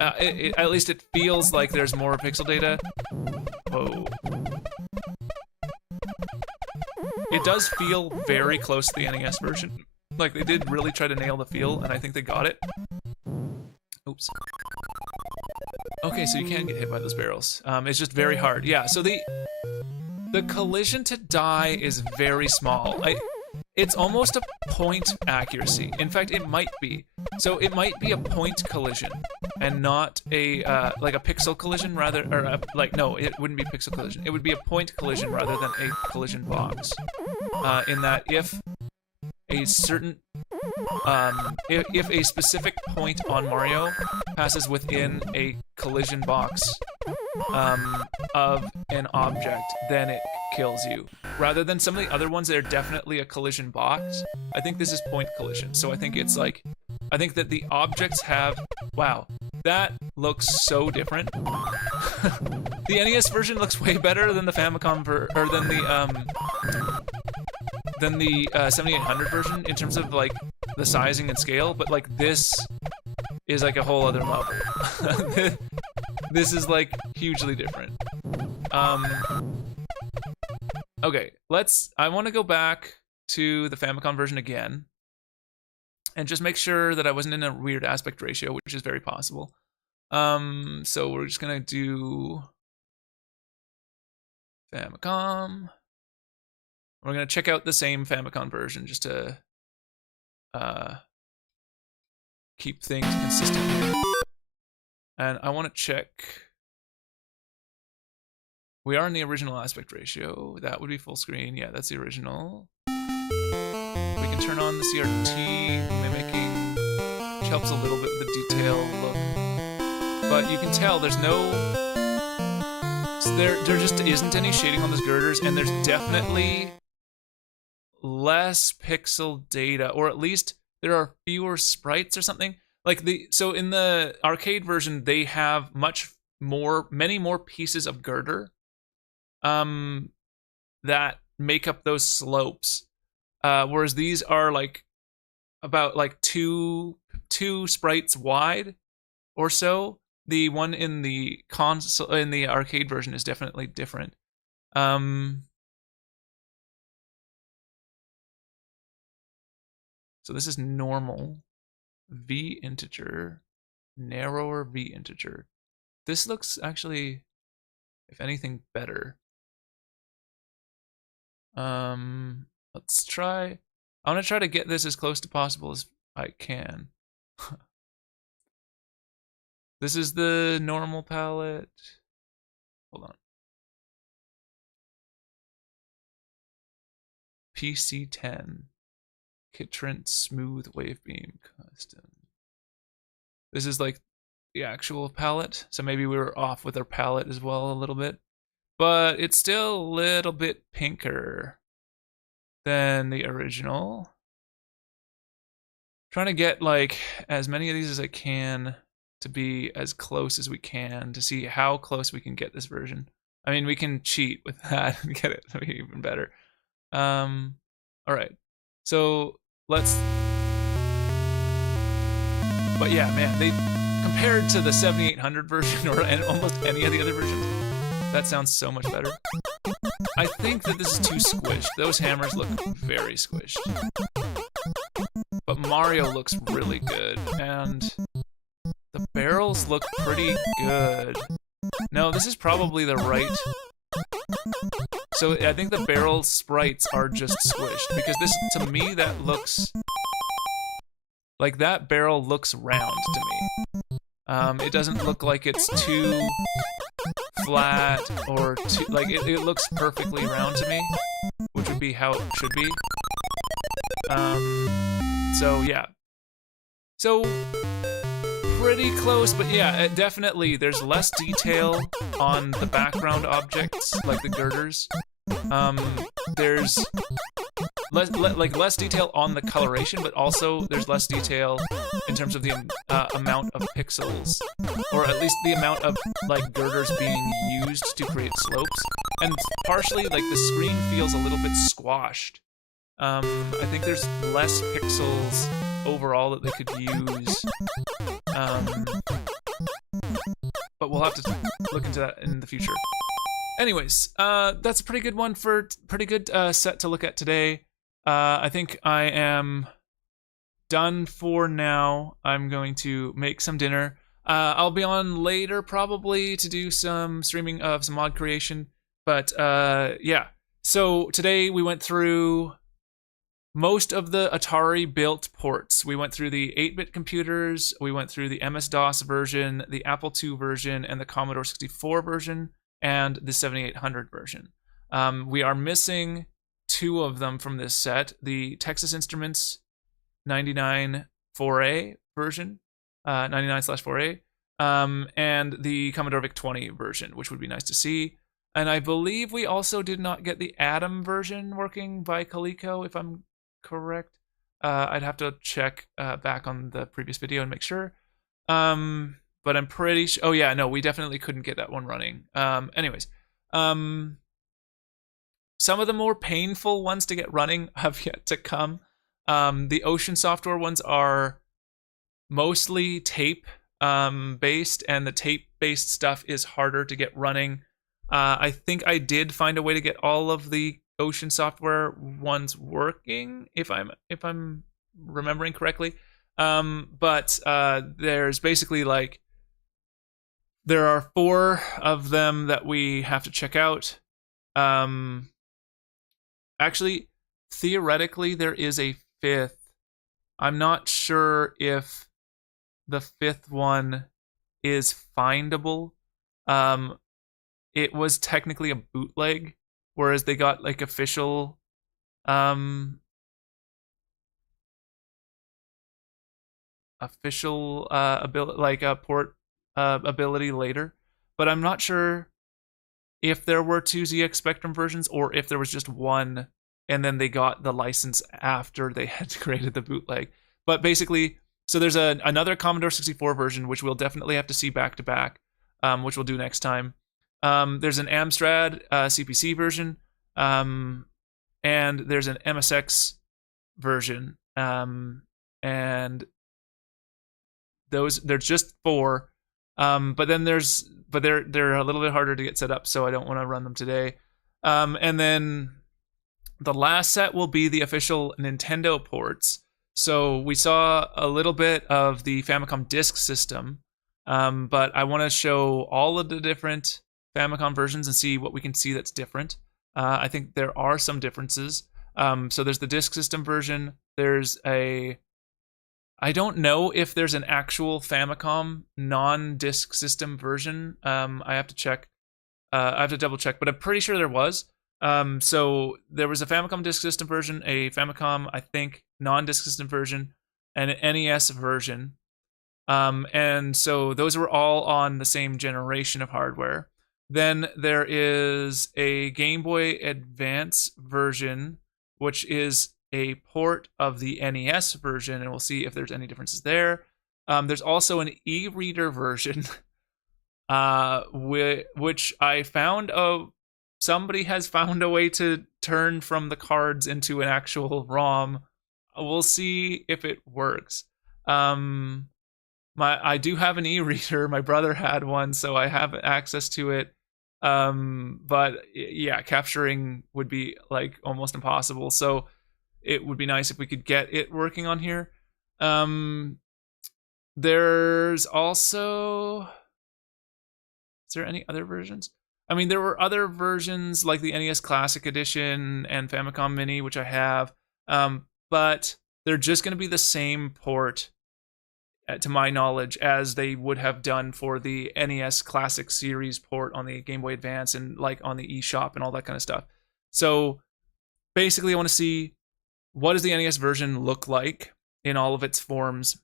at least it feels like there's more pixel data. Whoa. It does feel very close to the NES version. Like, they did really try to nail the feel, and I think they got it. Oops. Okay, so you can get hit by those barrels. It's just very hard. Yeah, so the collision to die is very small. It's almost a point accuracy. In fact, it might be. So it might be a point collision. and not a like a pixel collision rather, or like no, it wouldn't be pixel collision. It would be a point collision rather than a collision box. In that if a certain if a specific point on Mario passes within a collision box of an object, then it kills you. Rather than some of the other ones that are definitely a collision box, I think this is point collision. So I think it's like, I think that the objects have, wow, that looks so different. The NES version looks way better than the Famicom or than the 7800 version in terms of like the sizing and scale, but like this is like a whole other level. This is like hugely different. Okay, I want to go back to the Famicom version again and just make sure that I wasn't in a weird aspect ratio, which is very possible. So we're just gonna do Famicom. We're gonna check out the same Famicom version just to keep things consistent here. And I want to check. We are in the original aspect ratio. That would be full screen. Yeah, that's the original. We can turn on the CRT mimicking, which helps a little bit with the detail look. But you can tell there's no, there just isn't any shading on those girders, and there's definitely less pixel data, or at least there are fewer sprites or something. Like so in the arcade version, they have many more pieces of girder that make up those slopes, whereas these are like about like two sprites wide or so. The one in the console, in the arcade version, is definitely different. So this is normal V integer, narrower V integer. This looks actually, if anything, better. Let's try. I want to try to get this as close to possible as I can. This is the normal palette. Hold on. PC10. Kitrent Smooth Wavebeam Custom. This is like the actual palette, so maybe we were off with our palette as well a little bit. But it's still a little bit pinker than the original. Trying to get like as many of these as I can to be as close as we can to see how close we can get this version. I mean, we can cheat with that and get it to be even better. All right, so let's. But yeah, man, they compared to the 7800 version or almost any of the other versions, that sounds so much better. I think that this is too squished. Those hammers look very squished. But Mario looks really good, and the barrels look pretty good. No, this is probably the right. So I think the barrel sprites are just squished, because this, to me, that looks like that barrel looks round to me. It doesn't look like it's too flat or too, like it looks perfectly round to me, which would be how it should be. So yeah. So pretty close, but yeah, definitely there's less detail on the background objects, like the girders. There's less detail on the coloration, but also there's less detail in terms of the amount of pixels, or at least the amount of like girders being used to create slopes. And partially, like the screen feels a little bit squashed. I think there's less pixels overall that they could use. But we'll have to look into that in the future. Anyways, that's a pretty good one for pretty good set to look at today. I think I am done for now. I'm going to make some dinner. I'll be on later probably to do some streaming of some mod creation. But yeah, so today we went through most of the Atari built ports. We went through the 8-bit computers, we went through the MS-DOS version, the Apple II version, and the Commodore 64 version, and the 7800 version. We are missing 2 of them from this set: the Texas Instruments 99 4A version, 99/4A, and the Commodore VIC-20 version, which would be nice to see. And I believe we also did not get the Atom version working by Coleco, if I'm correct. I'd have to check back on the previous video and make sure. But I'm pretty sure. Oh yeah, no, we definitely couldn't get that one running. Anyways, some of the more painful ones to get running have yet to come. The Ocean Software ones are mostly tape based, and the tape based stuff is harder to get running. I think I did find a way to get all of the Ocean Software ones working, if I'm remembering correctly. But there's basically like, there are 4 of them that we have to check out. Actually, theoretically, there is a 5th. I'm not sure if the 5th one is findable. It was technically a bootleg, whereas they got like official ability, like a port ability later. But I'm not sure if there were 2 ZX Spectrum versions, or if there was just one and then they got the license after they had created the bootleg. But basically, so there's another Commodore 64 version, which we'll definitely have to see back to back, which we'll do next time. There's an Amstrad CPC version, and there's an MSX version, and there's just 4. But then they're a little bit harder to get set up, so I don't want to run them today. And then the last set will be the official Nintendo ports. So we saw a little bit of the Famicom Disk System, but I want to show all of the different Famicom versions and see what we can see that's different. I think there are some differences. So there's the Disk System version. I don't know if there's an actual Famicom non-Disk System version. I have to check. I have to double check, but I'm pretty sure there was. So there was a Famicom Disk System version, a Famicom, I think, non-Disk System version, and an NES version. And so those were all on the same generation of hardware. Then there is a Game Boy Advance version, which is a port of the NES version, and we'll see if there's any differences there. There's also an e-reader version, which I found somebody has found a way to turn from the cards into an actual ROM. We'll see if it works. I do have an e-reader. My brother had one, so I have access to it. But yeah, capturing would be like almost impossible. So it would be nice if we could get it working on here. There's also, is there any other versions? I mean, there were other versions like the NES Classic Edition and Famicom Mini, which I have, but they're just going to be the same port, to my knowledge, as they would have done for the NES Classic Series port on the Game Boy Advance and like on the eShop and all that kind of stuff. So basically, I want to see, what does the NES version look like in all of its forms?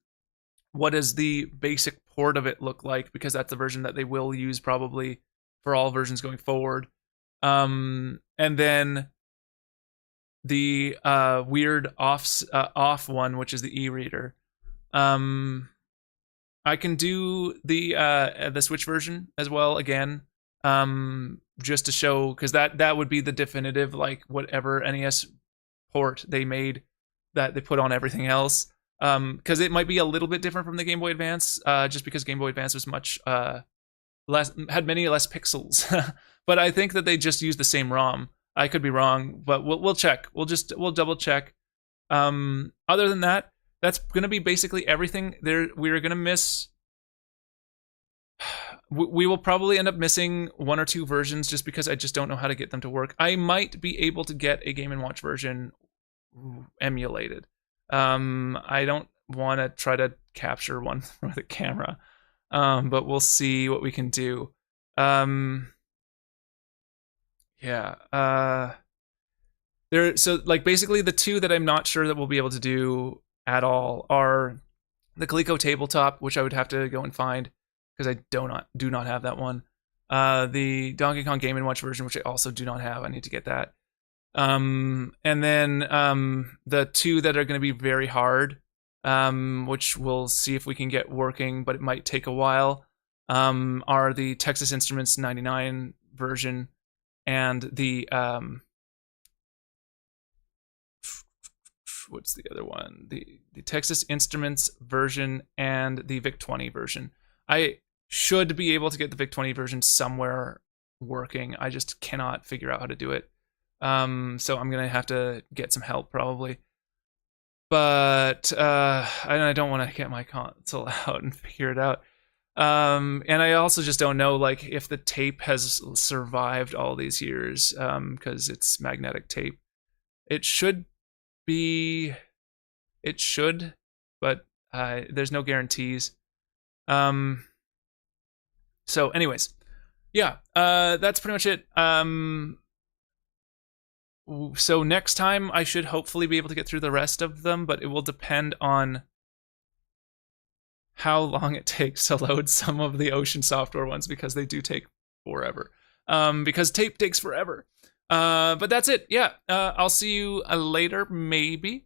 What does the basic port of it look like? Because that's the version that they will use probably for all versions going forward. And then the weird off one, which is the e-reader. I can do the Switch version as well again, just to show, because that would be the definitive, like, whatever NES port they made that they put on everything else. Because it might be a little bit different from the Game Boy Advance, just because Game Boy Advance was much had many less pixels. But I think that they just used the same ROM. I could be wrong, but we'll check. We'll double check. Other than that, that's gonna be basically everything. We're gonna miss. We will probably end up missing 1 or 2 versions just because I just don't know how to get them to work. I might be able to get a Game & Watch version emulated. I don't want to try to capture one with a camera, but we'll see what we can do. Yeah. So like basically the two that I'm not sure that we'll be able to do at all are the Coleco tabletop, which I would have to go and find because I do not have that one. The Donkey Kong Game & Watch version, which I also do not have. I need to get that. And then the two that are going to be very hard, which we'll see if we can get working, but it might take a while, are the Texas Instruments 99 version and the what's the other one? The Texas Instruments version and the VIC-20 version. I should be able to get the VIC-20 version somewhere working. I just cannot figure out how to do it. So I'm gonna have to get some help probably. But I don't want to get my console out and figure it out. And I also just don't know like if the tape has survived all these years, because it's magnetic tape. It should, but there's no guarantees. So anyways, yeah, that's pretty much it. So next time I should hopefully be able to get through the rest of them, but it will depend on how long it takes to load some of the Ocean software ones, because they do take forever. Because tape takes forever. But that's it. Yeah, I'll see you later, maybe.